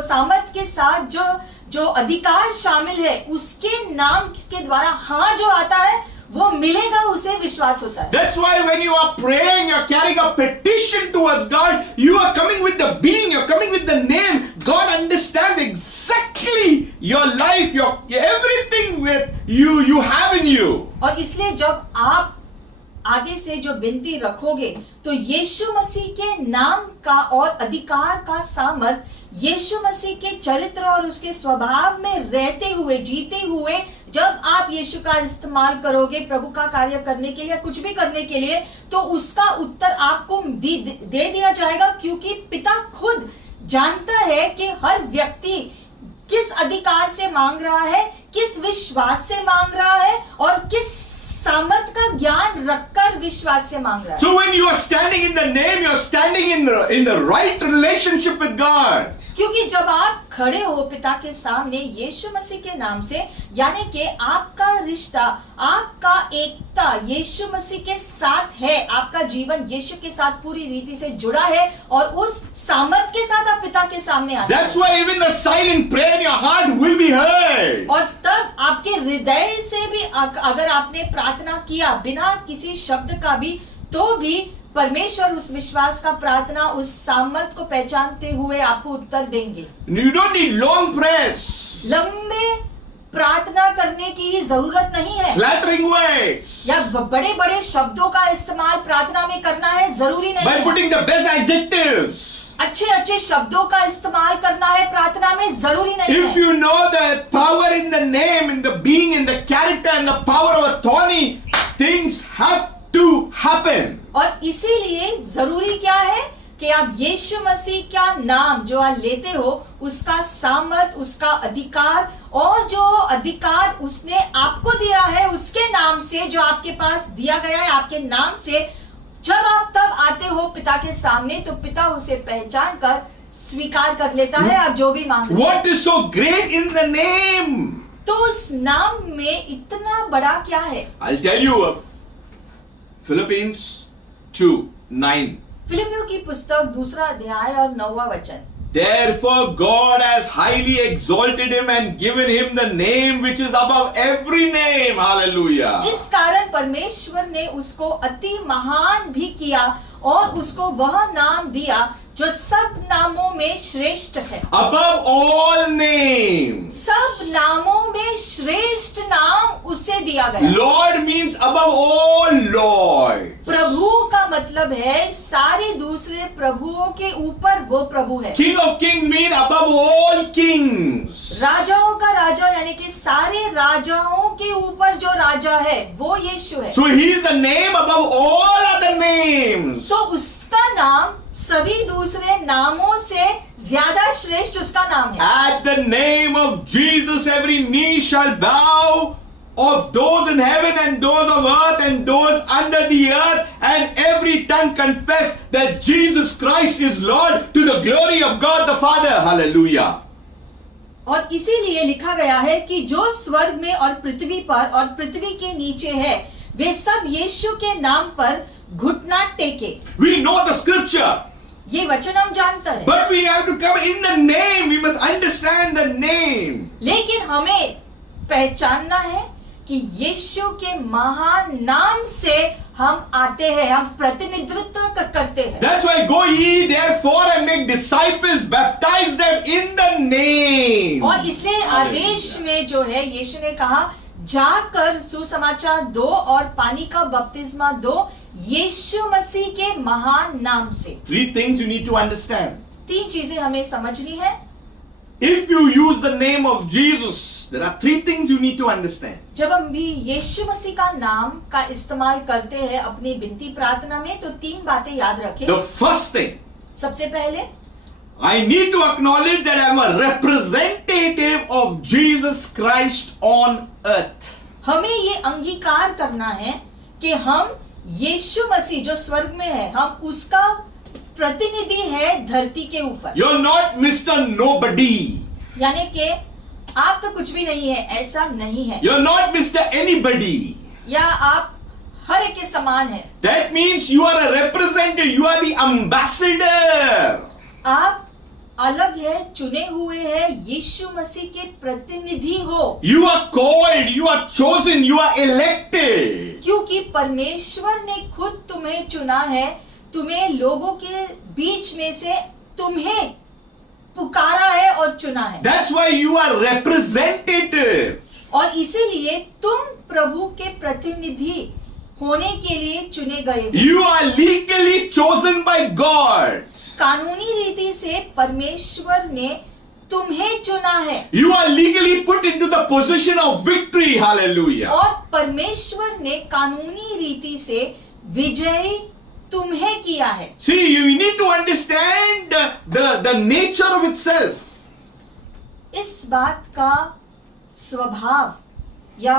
सामर्थ के साथ जो अधिकार शामिल है, उसके नाम के द्वारा हाँ जो आता है वो मिलेगा, उसे विश्वास होता है. That's why when you are praying, you're carrying a petition towards God, you are coming with the being, you're coming with the name. God understands exactly your life, your everything with you have in you. और इसलिए जब आप आगे से जो विनती रखोगे, तो यीशु मसीह के नाम का और अधिकार का सामर्थ यीशु मसीह के चरित्र और उसके स्वभाव में रहते हुए, जीते हुए, जब आप यीशु का इस्तेमाल करोगे प्रभु का कार्य करने के लिए, कुछ भी करने के लिए, तो उसका उत्तर आपको दे दिया जाएगा. क्योंकि पिता खुद जानता है कि हर व्यक्ति किस अधिकार से मांग रहा है, किस विश्वास से मांग रहा है और किस सामर्थ का ज्ञान रखकर विश्वास से मांग रहा है। So when you are standing in the name, you are standing in the right relationship with God. क्योंकि जब आप खड़े हो पिता के सामने यीशु मसीह के नाम से, यानी कि आपका रिश्ता, आपका एकता यीशु मसीह के साथ है, आपका जीवन यीशु के साथ पूरी रीति से जुड़ा है और उस सामर्थ के साथ आप पिता के सामने आते That's हैं। why even the silent prayer in your heart will be heard. और तब आपके हृदय से भी अगर आपने प्रार्थना किया बिना किसी शब्द का भी, तो भी परमेश्वर उस विश्वास का प्रार्थना, उस सामर्थ को पहचानते हुए आपको उत्तर देंगे। You don't need long prayers, लंबे प्रार्थना करने की जरूरत नहीं है, flattering words, या बड़े बड़े शब्दों का इस्तेमाल प्रार्थना में करना है, जरूरी नहीं by है। putting the best adjectives. अच्छे अच्छे शब्दों का इस्तेमाल करना है प्रार्थना में, जरूरी नहीं If है। you know that power in the name, in the being, in the character, and the power of authority, things have to happen. और इसीलिए जरूरी क्या है कि आप यीशु मसीह का नाम जो आप लेते हो, उसका सामर्थ, उसका अधिकार, और जो अधिकार उसने आपको दिया है उसके नाम से, जो आपके पास दिया गया है आपके नाम से, जब आप तब आते हो पिता के सामने, तो पिता उसे पहचान कर स्वीकार कर लेता है आप जो भी मांगते हैं। What is so great in the name? तो उस नाम में इतना बड़ा क्या है? I'll tell you of Philippians 2:9. फिलिपियों की पुस्तक 2 अध्याय और 9वां वचन। Therefore God has highly exalted him and given him the name which is above every name. Hallelujah. इस कारण परमेश्वर ने उसको अति महान भी किया और उसको वह नाम दिया जो सब नामों में श्रेष्ठ है। Above all names. सब नामों में श्रेष्ठ नाम उसे दिया गया। Lord means above all Lord. प्रभु का मतलब है सारे दूसरे प्रभुओं के ऊपर वो प्रभु है। King of kings mean above all kings. राजाओं का राजा यानी कि सारे राजाओं के ऊपर जो राजा है वो यीशु है। So he is the name above all other names. तो उसका नाम सभी दूसरे नामों से ज्यादा श्रेष्ठ उसका नाम है। At the name of Jesus every knee shall bow, of those in heaven and those of earth and those under the earth, and every tongue confess that Jesus Christ is Lord, to the glory of God the Father. Hallelujah. और इसीलिए लिखा गया है कि जो स्वर्ग में और पृथ्वी पर और पृथ्वी के नीचे है, वे सब यीशु के नाम पर घुटना टेके। We know the scripture, ये वचन हम जानते हैं, but we have to come in the name. We must understand the name. लेकिन हमें पहचानना है कि यीशु के महान नाम से हम आते हैं, हम प्रतिनिधित्व करते हैं। That's why go ye therefore and make disciples, baptize them in the name. और इसलिए आदेश में जो है यीशु ने कहा, जाकर सुसमाचार दो और पानी का बपतिस्मा दो यीशु मसीह के महान नाम से। 3 things you need to understand. 3 चीजें हमें समझनी है। If you use the name of Jesus, there are 3 things you need to understand. जब हम भी यीशु मसीह का नाम का इस्तेमाल करते हैं अपनी विनती प्रार्थना में, तो 3 बातें याद रखें। The first thing, सबसे पहले I need to acknowledge that I am a representative of Jesus Christ on earth. हमें ये अंगीकार करना है कि हम यीशु मसीह जो स्वर्ग में है, हम उसका प्रतिनिधि है धरती के ऊपर। You're not Mr. Nobody. यानी कि आप तो कुछ भी नहीं है, ऐसा नहीं है, You're not Mr. Anybody. या आप हर एक के समान है। That means you are a representative. You are the ambassador. आप अलग है, चुने हुए हैं, यीशु मसीह के प्रतिनिधि हो। You are called. You are chosen. You are elected. क्योंकि परमेश्वर ने खुद तुम्हें चुना है, तुम्हें लोगों के बीच में से तुम्हें पुकारा है और चुना है। That's why you are representative. और इसीलिए तुम प्रभु के प्रतिनिधि होने के लिए चुने गए हो। You are legally chosen by God. कानूनी रीति से परमेश्वर ने तुम्हें चुना है You are legally put into the position of victory. Hallelujah. और परमेश्वर ने कानूनी रीति से विजयी तुम्हें किया है। See, you need to understand the nature of itself. इस बात का स्वभाव या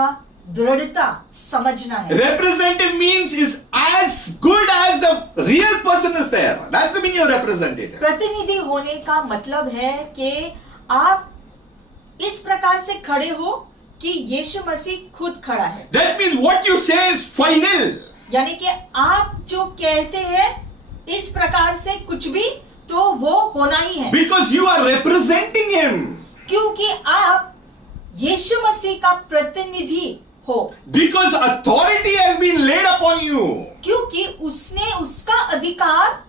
दृढ़ता समझना है। Representative means is as good as the real person is there. That's the meaning of representative. प्रतिनिधि होने का मतलब है कि आप इस प्रकार से खड़े हो कि यीशु मसीह खुद खड़ा है। That means what you say is final. यानी कि आप जो कहते हैं इस प्रकार से कुछ भी तो वो होना ही है, Because you are representing him. क्योंकि आप यीशु मसीह का प्रतिनिधि हो, Because authority has been laid upon you. क्योंकि उसने उसका अधिकार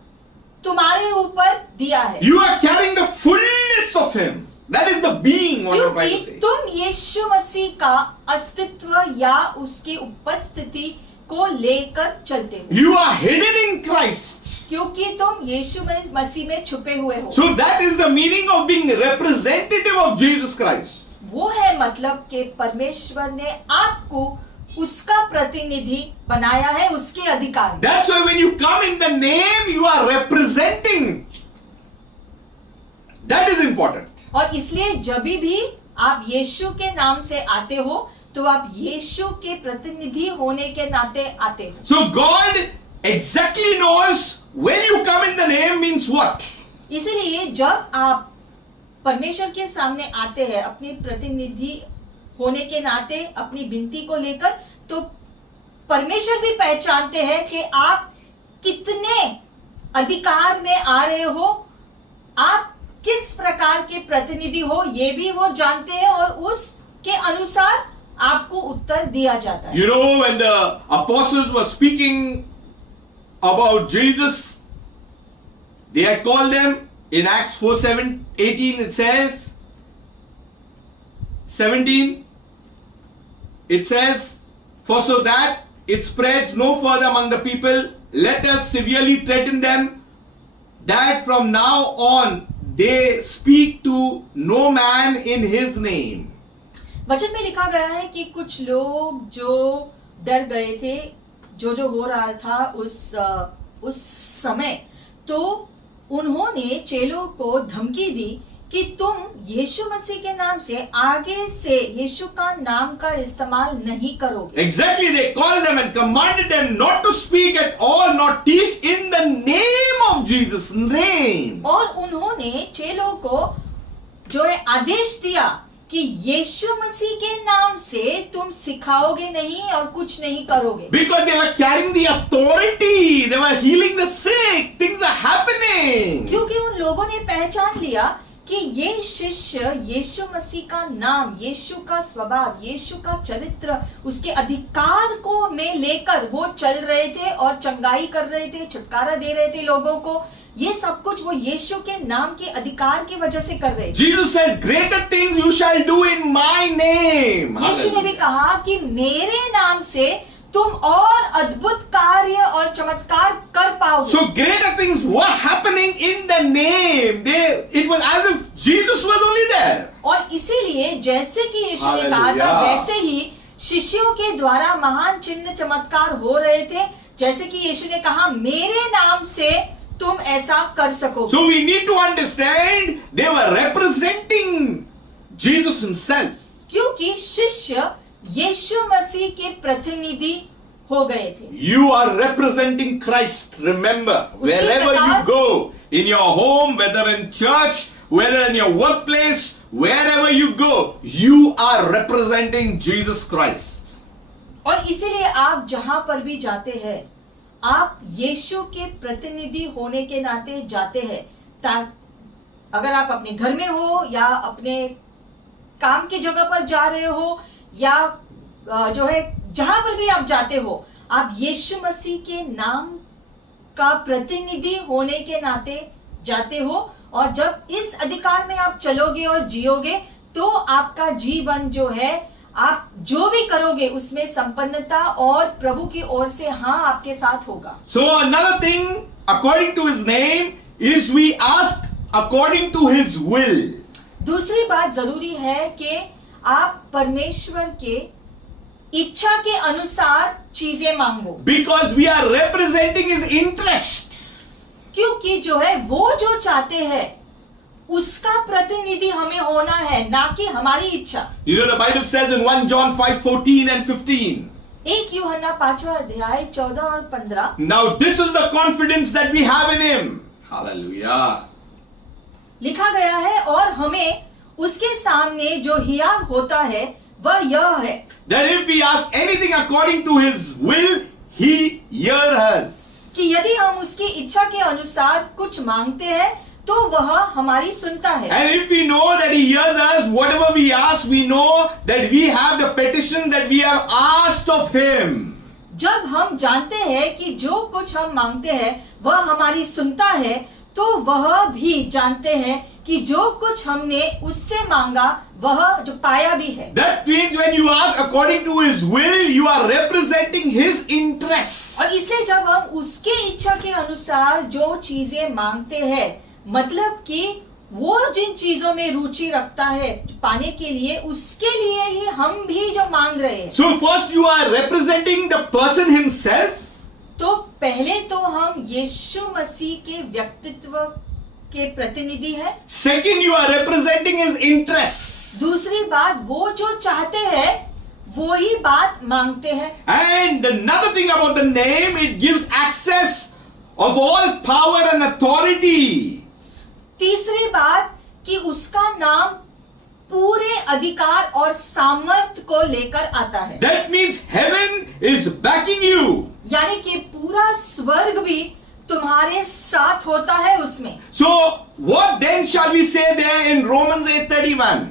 तुम्हारे ऊपर दिया है, You are carrying the fullness of him. That is the being what I'm trying to क्योंकि say. तुम यीशु मसीह का अस्तित्व या उसकी उपस्थिति को लेकर चलते हो, You are hidden in Christ. क्योंकि तुम यीशु मसीह में छुपे हुए हो। So that is the meaning of being representative of Jesus Christ. वो है मतलब कि परमेश्वर ने आपको उसका प्रतिनिधि बनाया है उसके अधिकार में। That's why when you come in the name, you are representing. That is important. और इसलिए जब भी आप यीशु के नाम से आते हो तो आप यीशु के प्रतिनिधि होने के नाते आते हो। So God exactly knows when you come in the name means what. इसीलिए जब आप परमेश्वर के सामने आते हैं अपने प्रतिनिधि होने के नाते अपनी विनती को लेकर, तो परमेश्वर भी पहचानते हैं कि आप कितने अधिकार में आ रहे हो, आप किस प्रकार के प्रतिनिधि हो, ये भी वो जानते हैं और उसके अनुसार आपको उत्तर दिया जाता है। You know, when the apostles were speaking about Jesus, they had called them in Acts 4:18 it says 17 it says, for so that it spreads no further among the people, let us severely threaten them that from now on they speak to no man in his name. वचन में लिखा गया है कि कुछ लोग जो डर गए थे जो हो रहा था उस समय, तो उन्होंने चेलों को धमकी दी कि तुम यीशु मसीह के नाम से आगे से यीशु का नाम का इस्तेमाल नहीं करोगे। Exactly, they called them and commanded them not to speak at all, not teach in the name of Jesus' name. और उन्होंने चेलों को जो है आदेश दिया कि यीशु मसीह के नाम से तुम सिखाओगे नहीं और कुछ नहीं करोगे। Because they were carrying the authority, they were healing the sick, things were happening. क्योंकि उन लोगों ने पहचान लिया कि ये शिष्य यीशु मसीह का नाम, यीशु का स्वभाव, यीशु का चरित्र, उसके अधिकार को में लेकर वो चल रहे थे और चंगाई कर रहे थे, छुटकारा दे रहे थे लोगों को। ये सब कुछ वो यीशु के नाम के अधिकार की वजह से कर रहे थे। Jesus says, greater things you shall do in my name. यीशु ने भी कहा कि मेरे नाम से तुम और अद्भुत कार्य और चमत्कार कर पाओगे। So greater things were happening in the name. It was as if Jesus was only there. और इसीलिए जैसे कि यीशु ने कहा था Hallelujah. वैसे ही शिष्यों के द्वारा महान चिन्ह चमत्कार हो रहे थे, जैसे कि यीशु ने कहा मेरे नाम से तुम ऐसा कर सकोगे। So we need to understand they were representing Jesus himself. क्योंकि शिष्य यीशु मसीह के प्रतिनिधि हो गए थे। You are representing Christ. Remember, wherever you go, in your home, whether in church, whether in your workplace, wherever you go, you are representing Jesus Christ. और इसीलिए आप जहां पर भी जाते हैं, आप यीशु के प्रतिनिधि होने के नाते जाते हैं। अगर आप अपने घर में हो या अपने काम की जगह पर जा रहे हो या जो है जहां पर भी आप जाते हो, आप यीशु मसीह के नाम का प्रतिनिधि होने के नाते जाते हो। और जब इस अधिकार में आप चलोगे और जियोगे तो आपका जीवन जो है, आप जो भी करोगे उसमें संपन्नता और प्रभु की ओर से हाँ आपके साथ होगा। So another thing, according to his name, is we ask according to his will. दूसरी बात जरूरी है कि आप परमेश्वर के इच्छा के अनुसार चीजें मांगो, Because we are representing his interest. क्योंकि जो है वो जो चाहते हैं उसका प्रतिनिधि हमें होना है, ना कि हमारी इच्छा। You know, the Bible says in 1 John 5:14 and 15. 1 यूहन्ना 5वां अध्याय 14 और 15। Now this is the confidence that we have in him. Hallelujah. लिखा गया है, और हमें उसके सामने जो हियाव होता है वह यह है That if we ask anything according to his will, he hears us. कि यदि हम उसकी इच्छा के अनुसार कुछ मांगते हैं तो वह हमारी सुनता है। And if we know that he hears us, whatever we ask, we know that we have the petition that we have asked of him. जब हम जानते हैं कि जो कुछ हम मांगते हैं वह हमारी सुनता है, तो वह भी जानते हैं कि जो कुछ हमने उससे मांगा वह जो पाया भी है। That means when you ask according to his will, you are representing his interests. और इसलिए जब हम उसके इच्छा के अनुसार जो चीजें मांगते हैं, मतलब कि वो जिन चीजों में रुचि रखता है पाने के लिए, उसके लिए ही हम भी जो मांग रहे हैं। So first you are representing the person himself. तो पहले तो हम यीशु मसीह के व्यक्तित्व के प्रतिनिधि हैं। Second, you are representing his interests. दूसरी बात, वो जो चाहते हैं वो ही बात मांगते हैं। And another thing about the name, it gives access of all power and authority. तीसरी बात कि उसका नाम पूरे अधिकार और सामर्थ्य को लेकर आता है। That means heaven is backing you. यानी कि पूरा स्वर्ग भी तुम्हारे साथ होता है उसमें। So what then shall we say there in Romans 8:31?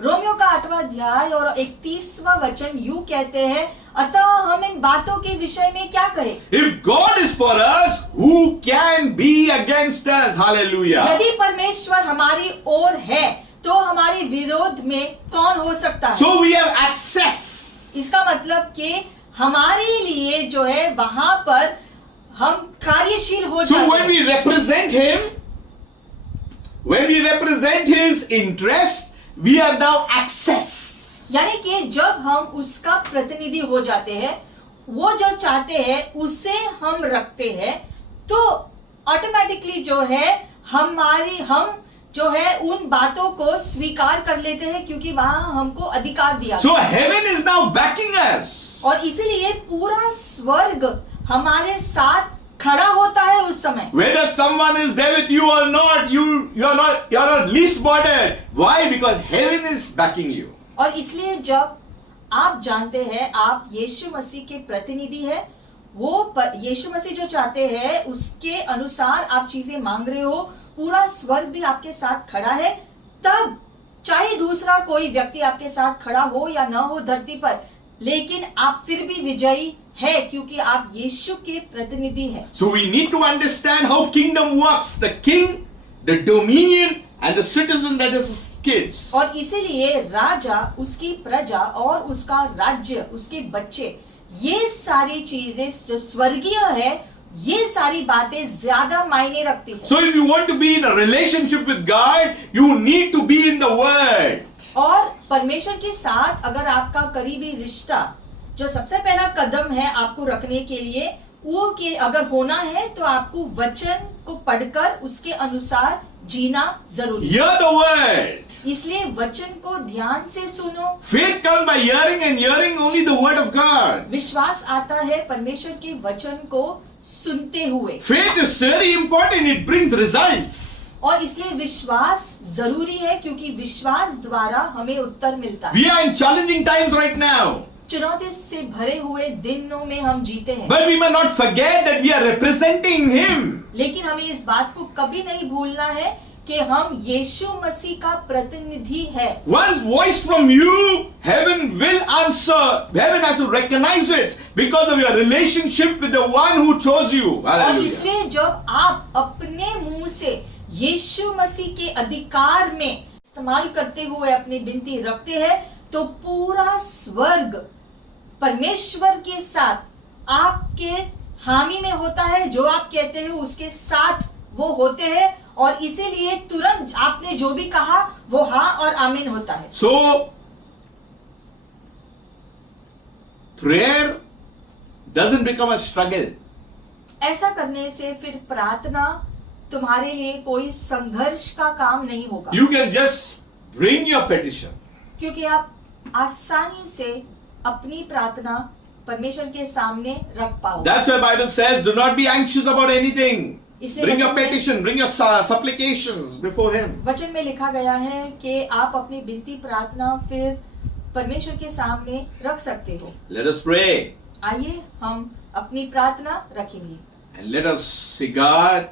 Romeo का 8वां अध्याय और 31वां वचन यूं कहते हैं, अतः हम इन बातों के विषय में क्या कहें? If God is for us, who can be against us? Hallelujah. यदि परमेश्वर हमारी ओर है तो हमारे विरोध में कौन हो सकता है? So we have access. इसका मतलब कि हमारे लिए जो है वहां पर हम कार्यशील हो So जाते when हैं। we represent him, when we represent his interest, we have now access. यानी कि जब हम उसका प्रतिनिधि हो जाते हैं, वो जो चाहते हैं उसे हम रखते हैं, तो ऑटोमेटिकली जो है हम जो है उन बातों को स्वीकार कर लेते हैं, क्योंकि वहां हमको अधिकार दिया। So heaven is now backing us. और इसीलिए पूरा स्वर्ग हमारे साथ खड़ा होता है उस समय। Whether someone is there with you or not, you're not least bothered. Why? Because heaven is backing you. और इसलिए जब आप जानते हैं आप यीशु मसीह के प्रतिनिधि हैं, यीशु मसीह जो चाहते हैं उसके अनुसार आप चीजें मांग रहे हो, पूरा स्वर्ग भी आपके साथ खड़ा है, तब चाहे दूसरा कोई व्यक्ति आपके साथ खड़ा हो या ना हो धरती पर, लेकिन आप फिर भी विजयी है, क्योंकि आप यीशु के प्रतिनिधि हैं। So we need to understand how kingdom works. The king, the dominion, and the citizen, that is his kids. और इसीलिए राजा, उसकी प्रजा और उसका राज्य, उसके बच्चे, ये सारी चीजें जो स्वर्गीय है, ये सारी बातें ज्यादा मायने रखती है। So if you want to be in a relationship with God, you need to be in the Word. और परमेश्वर के साथ अगर आपका करीबी रिश्ता, जो सबसे पहला कदम है आपको रखने के लिए, वो के अगर होना है तो आपको वचन को पढ़कर उसके अनुसार जीना जरूरी है। Hear the Word. इसलिए वचन को ध्यान से सुनो। Faith comes by hearing, and hearing only the Word of God. विश्वास आता है परमेश्वर के वचन को सुनते हुए। Faith is very important. It brings results. और इसलिए विश्वास जरूरी है, क्योंकि विश्वास द्वारा हमें उत्तर मिलता है। We are in challenging times right now. चुनौती से भरे हुए दिनों में हम जीते हैं, But we must not forget that we are representing Him. लेकिन हमें इस बात को कभी नहीं भूलना है कि हम यीशु मसीह का प्रतिनिधि है। One voice from you, heaven will answer. Heaven has to recognize it because of your relationship with the one who chose you. और Hallelujah. इसलिए जब आप अपने मुंह से यीशु मसीह के अधिकार में इस्तेमाल करते हुए अपनी विनती रखते हैं, तो पूरा स्वर्ग परमेश्वर के साथ आपके हामी में होता है। जो आप कहते हो उसके साथ वो होते हैं, और इसीलिए तुरंत आपने जो भी कहा वो हाँ और आमीन होता है। So, prayer doesn't become a struggle. ऐसा करने से फिर प्रार्थना तुम्हारे लिए कोई संघर्ष का काम नहीं होगा, You can just bring your petition. क्योंकि आप आसानी से अपनी प्रार्थना परमेश्वर के सामने रख पाओगे। That's why Bible says, do not be anxious about anything. इसलिए Bring your वचन में- petition, bring your supplications before Him. वचन में लिखा गया है कि आप अपनी विनती प्रार्थना फिर परमेश्वर के सामने रख सकते हो। Let us pray आइए हम अपनी प्रार्थना रखेंगे, and let us say, God,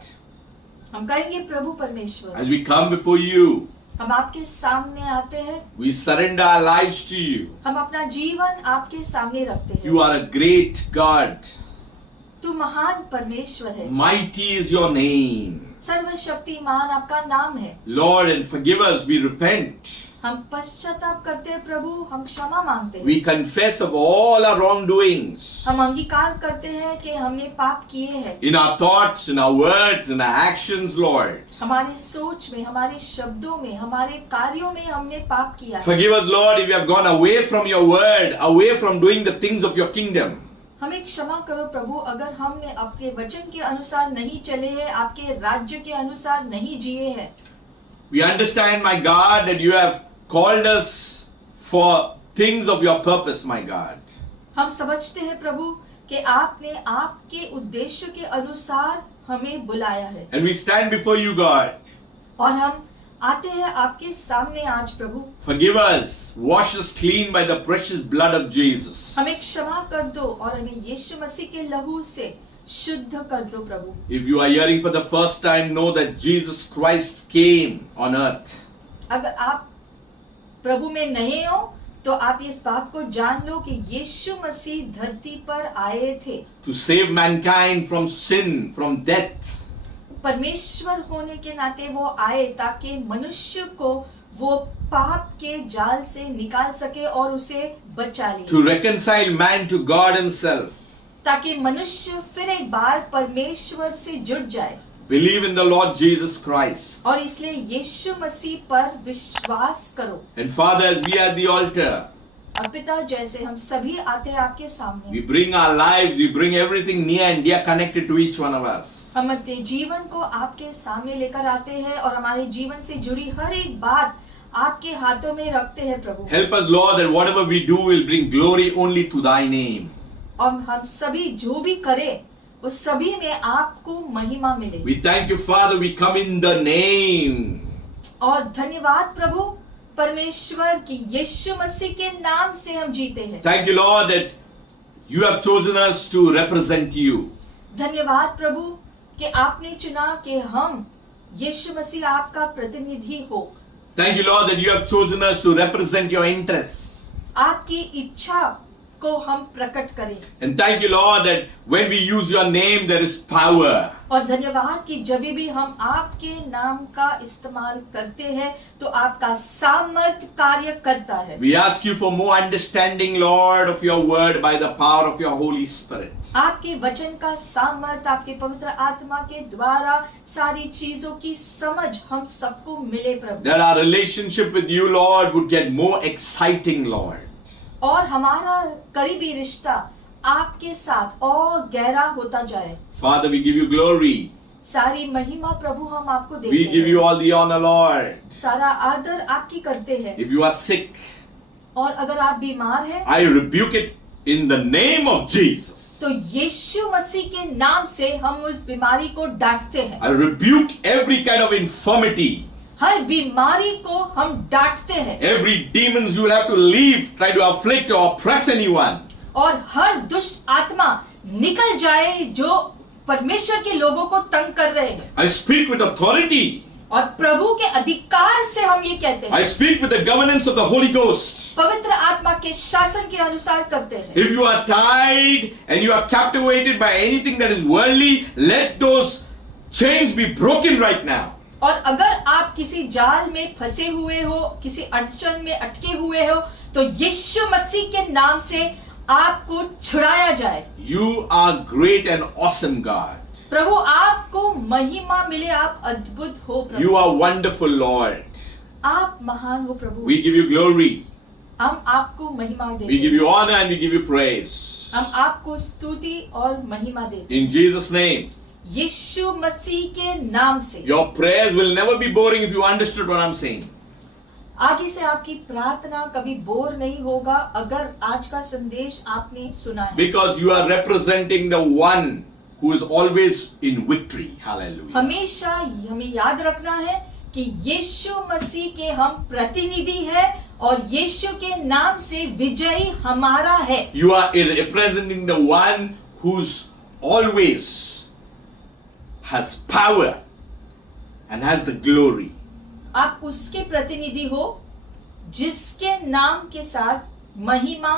हम कहेंगे प्रभु परमेश्वर, as we come before you, हम आपके सामने आते हैं, we surrender our lives to you. हम अपना जीवन आपके सामने रखते हैं। You are a great God. तू महान परमेश्वर है, Mighty is your name. सर्वशक्तिमान आपका नाम है। Lord, and forgive us, we repent. हम पश्चाताप करते हैं प्रभु, हम क्षमा मांगते हैं। We confess of all our wrongdoings. हम अंगीकार करते हैं कि हमने पाप किए हैं, In our thoughts, in our words, in our actions, Lord. हमारे सोच में, हमारे शब्दों में, हमारे कार्यों में हमने पाप किया है। Forgive us, Lord, if we have gone away from your word, away from doing the things of your kingdom. हमें क्षमा करो प्रभु, अगर हमने आपके वचन के अनुसार नहीं चले हैं, आपके राज्य के अनुसार नहीं जिए हैं। We understand, my God, that you have called us for things of your purpose, my God. हम समझते हैं प्रभु कि आपने आपके उद्देश्य के अनुसार हमें बुलाया है, And we stand before you, God. और हम आते हैं आपके सामने आज प्रभु। Forgive us, wash us clean by the precious blood of Jesus. हमें क्षमा कर दो और हमें यीशु मसीह के लहू से शुद्ध कर दो प्रभु। If you are hearing for the first time, know that Jesus Christ came on earth. अगर आप प्रभु में नहीं हो तो आप इस बात को जान लो कि यीशु मसीह धरती पर आए थे To save mankind from sin, from death. परमेश्वर होने के नाते वो आए ताकि मनुष्य को वो पाप के जाल से निकाल सके और उसे बचा ले, To reconcile man to God himself. ताकि मनुष्य फिर एक बार परमेश्वर से जुड़ जाए। Believe in the Lord Jesus Christ. और इसलिए यीशु मसीह पर विश्वास करो। And Father, as we are at the altar, अब पिता, जैसे हम सभी आते हैं आपके सामने, we bring our lives, we bring everything near and dear connected to each one of us. हम अपने जीवन को आपके सामने लेकर आते हैं और हमारे जीवन से जुड़ी हर एक बात आपके हाथों में रखते हैं प्रभु। Help us, Lord, that whatever we do will bring glory only to thy name. और हम सभी जो भी करें उस सभी में आपको महिमा मिले। We thank you, Father, we come in the name. और धन्यवाद प्रभु परमेश्वर की यीशु मसीह के नाम से हम जीते हैं। Thank you, Lord, that you have chosen us to represent you. धन्यवाद प्रभु कि आपने चुना कि हम यीशु मसीह आपका प्रतिनिधि हो। Thank you, Lord, that you have chosen us to represent your interests. आपकी इच्छा को हम प्रकट करें। And thank you, Lord, that when we use your name, there is power. और धन्यवाद कि जब भी हम आपके नाम का इस्तेमाल करते हैं तो आपका सामर्थ कार्य करता है। We ask you for more understanding, Lord, of your word by the power of your Holy Spirit. आपके वचन का सामर्थ आपके पवित्र आत्मा के द्वारा सारी चीजों की समझ हम सबको मिले प्रभु। That our relationship with you, Lord, would get more exciting, Lord. और हमारा करीबी रिश्ता आपके साथ और गहरा होता जाए। Father, we give you glory. सारी महिमा प्रभु हम आपको देते We give हैं। you all the honor, Lord. सारा आदर आपकी करते हैं। If you are sick, और अगर आप बीमार हैं I rebuke it in the name of Jesus. तो यीशु मसीह के नाम से हम उस बीमारी को डांटते हैं। I rebuke every kind of infirmity. हर बीमारी को हम डांटते हैं। Every demons you will have to leave, try to afflict or oppress anyone. और हर दुष्ट आत्मा निकल जाए जो परमेश्वर के लोगों को तंग कर रहे हैं। I speak with authority. और प्रभु के अधिकार से हम ये कहते हैं। I speak with the governance of the Holy Ghost. पवित्र आत्मा के शासन के अनुसार करते हैं। If you are tied and you are captivated by anything that is worldly, let those chains be broken right now. और अगर आप किसी जाल में फंसे हुए हो, किसी अड़चन में अटके हुए हो, तो यीशु मसीह के नाम से आपको छुड़ाया जाए। You are great and awesome, God. प्रभु आपको महिमा मिले, आप अद्भुत हो प्रभु। You are wonderful, Lord. आप महान हो प्रभु। We give you glory. हम आपको महिमा देते We give हैं। you honor and we give you praise. हम आपको स्तुति और महिमा देते In Jesus' name. हैं। यीशु मसीह के नाम से। Your prayers will never be boring if you understood what I'm saying. आगे से आपकी प्रार्थना कभी बोर नहीं होगा अगर आज का संदेश आपने सुना है, Because you are representing the one who is always in victory. Hallelujah. हमेशा हमें याद रखना है कि यीशु मसीह के हम प्रतिनिधि हैं और यीशु के नाम से विजयी हमारा है। You are representing the one who's always has power and has the glory. आप उसके प्रतिनिधि हो जिसके नाम के साथ महिमा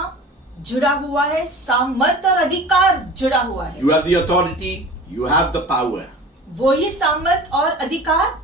जुड़ा हुआ है, सामर्थ्य और अधिकार जुड़ा हुआ है। You have the authority, you have the power. वही सामर्थ्य और अधिकार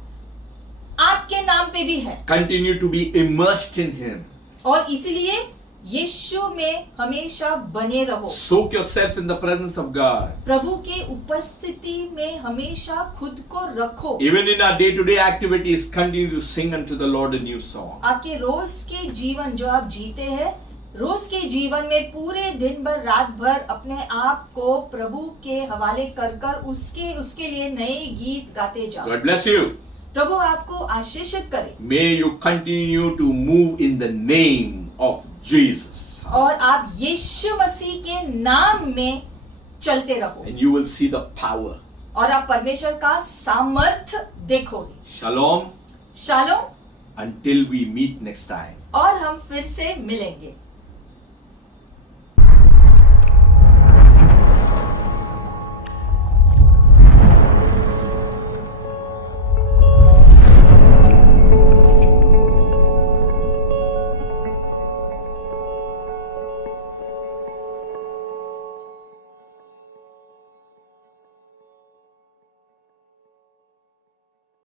आपके नाम पे भी है Continue to be immersed in Him. और इसलिए यीशु में हमेशा बने रहो। Soak yourself in the presence of God. प्रभु के उपस्थिति में हमेशा खुद को रखो। Even in our day-to-day activities, continue to sing unto the Lord a new song. आपके रोज के जीवन जो आप जीते हैं, रोज के जीवन में पूरे दिन भर रात भर अपने आप को प्रभु के हवाले कर कर उसके लिए नए गीत गाते जाओ। God bless you. प्रभु आपको आशीषित करे May you continue to move in the name of Jesus. और आप यीशु मसीह के नाम में चलते रहो And you will see the power. और आप परमेश्वर का सामर्थ्य देखोगे। Shalom. Shalom. Until we meet next time. और हम फिर से मिलेंगे।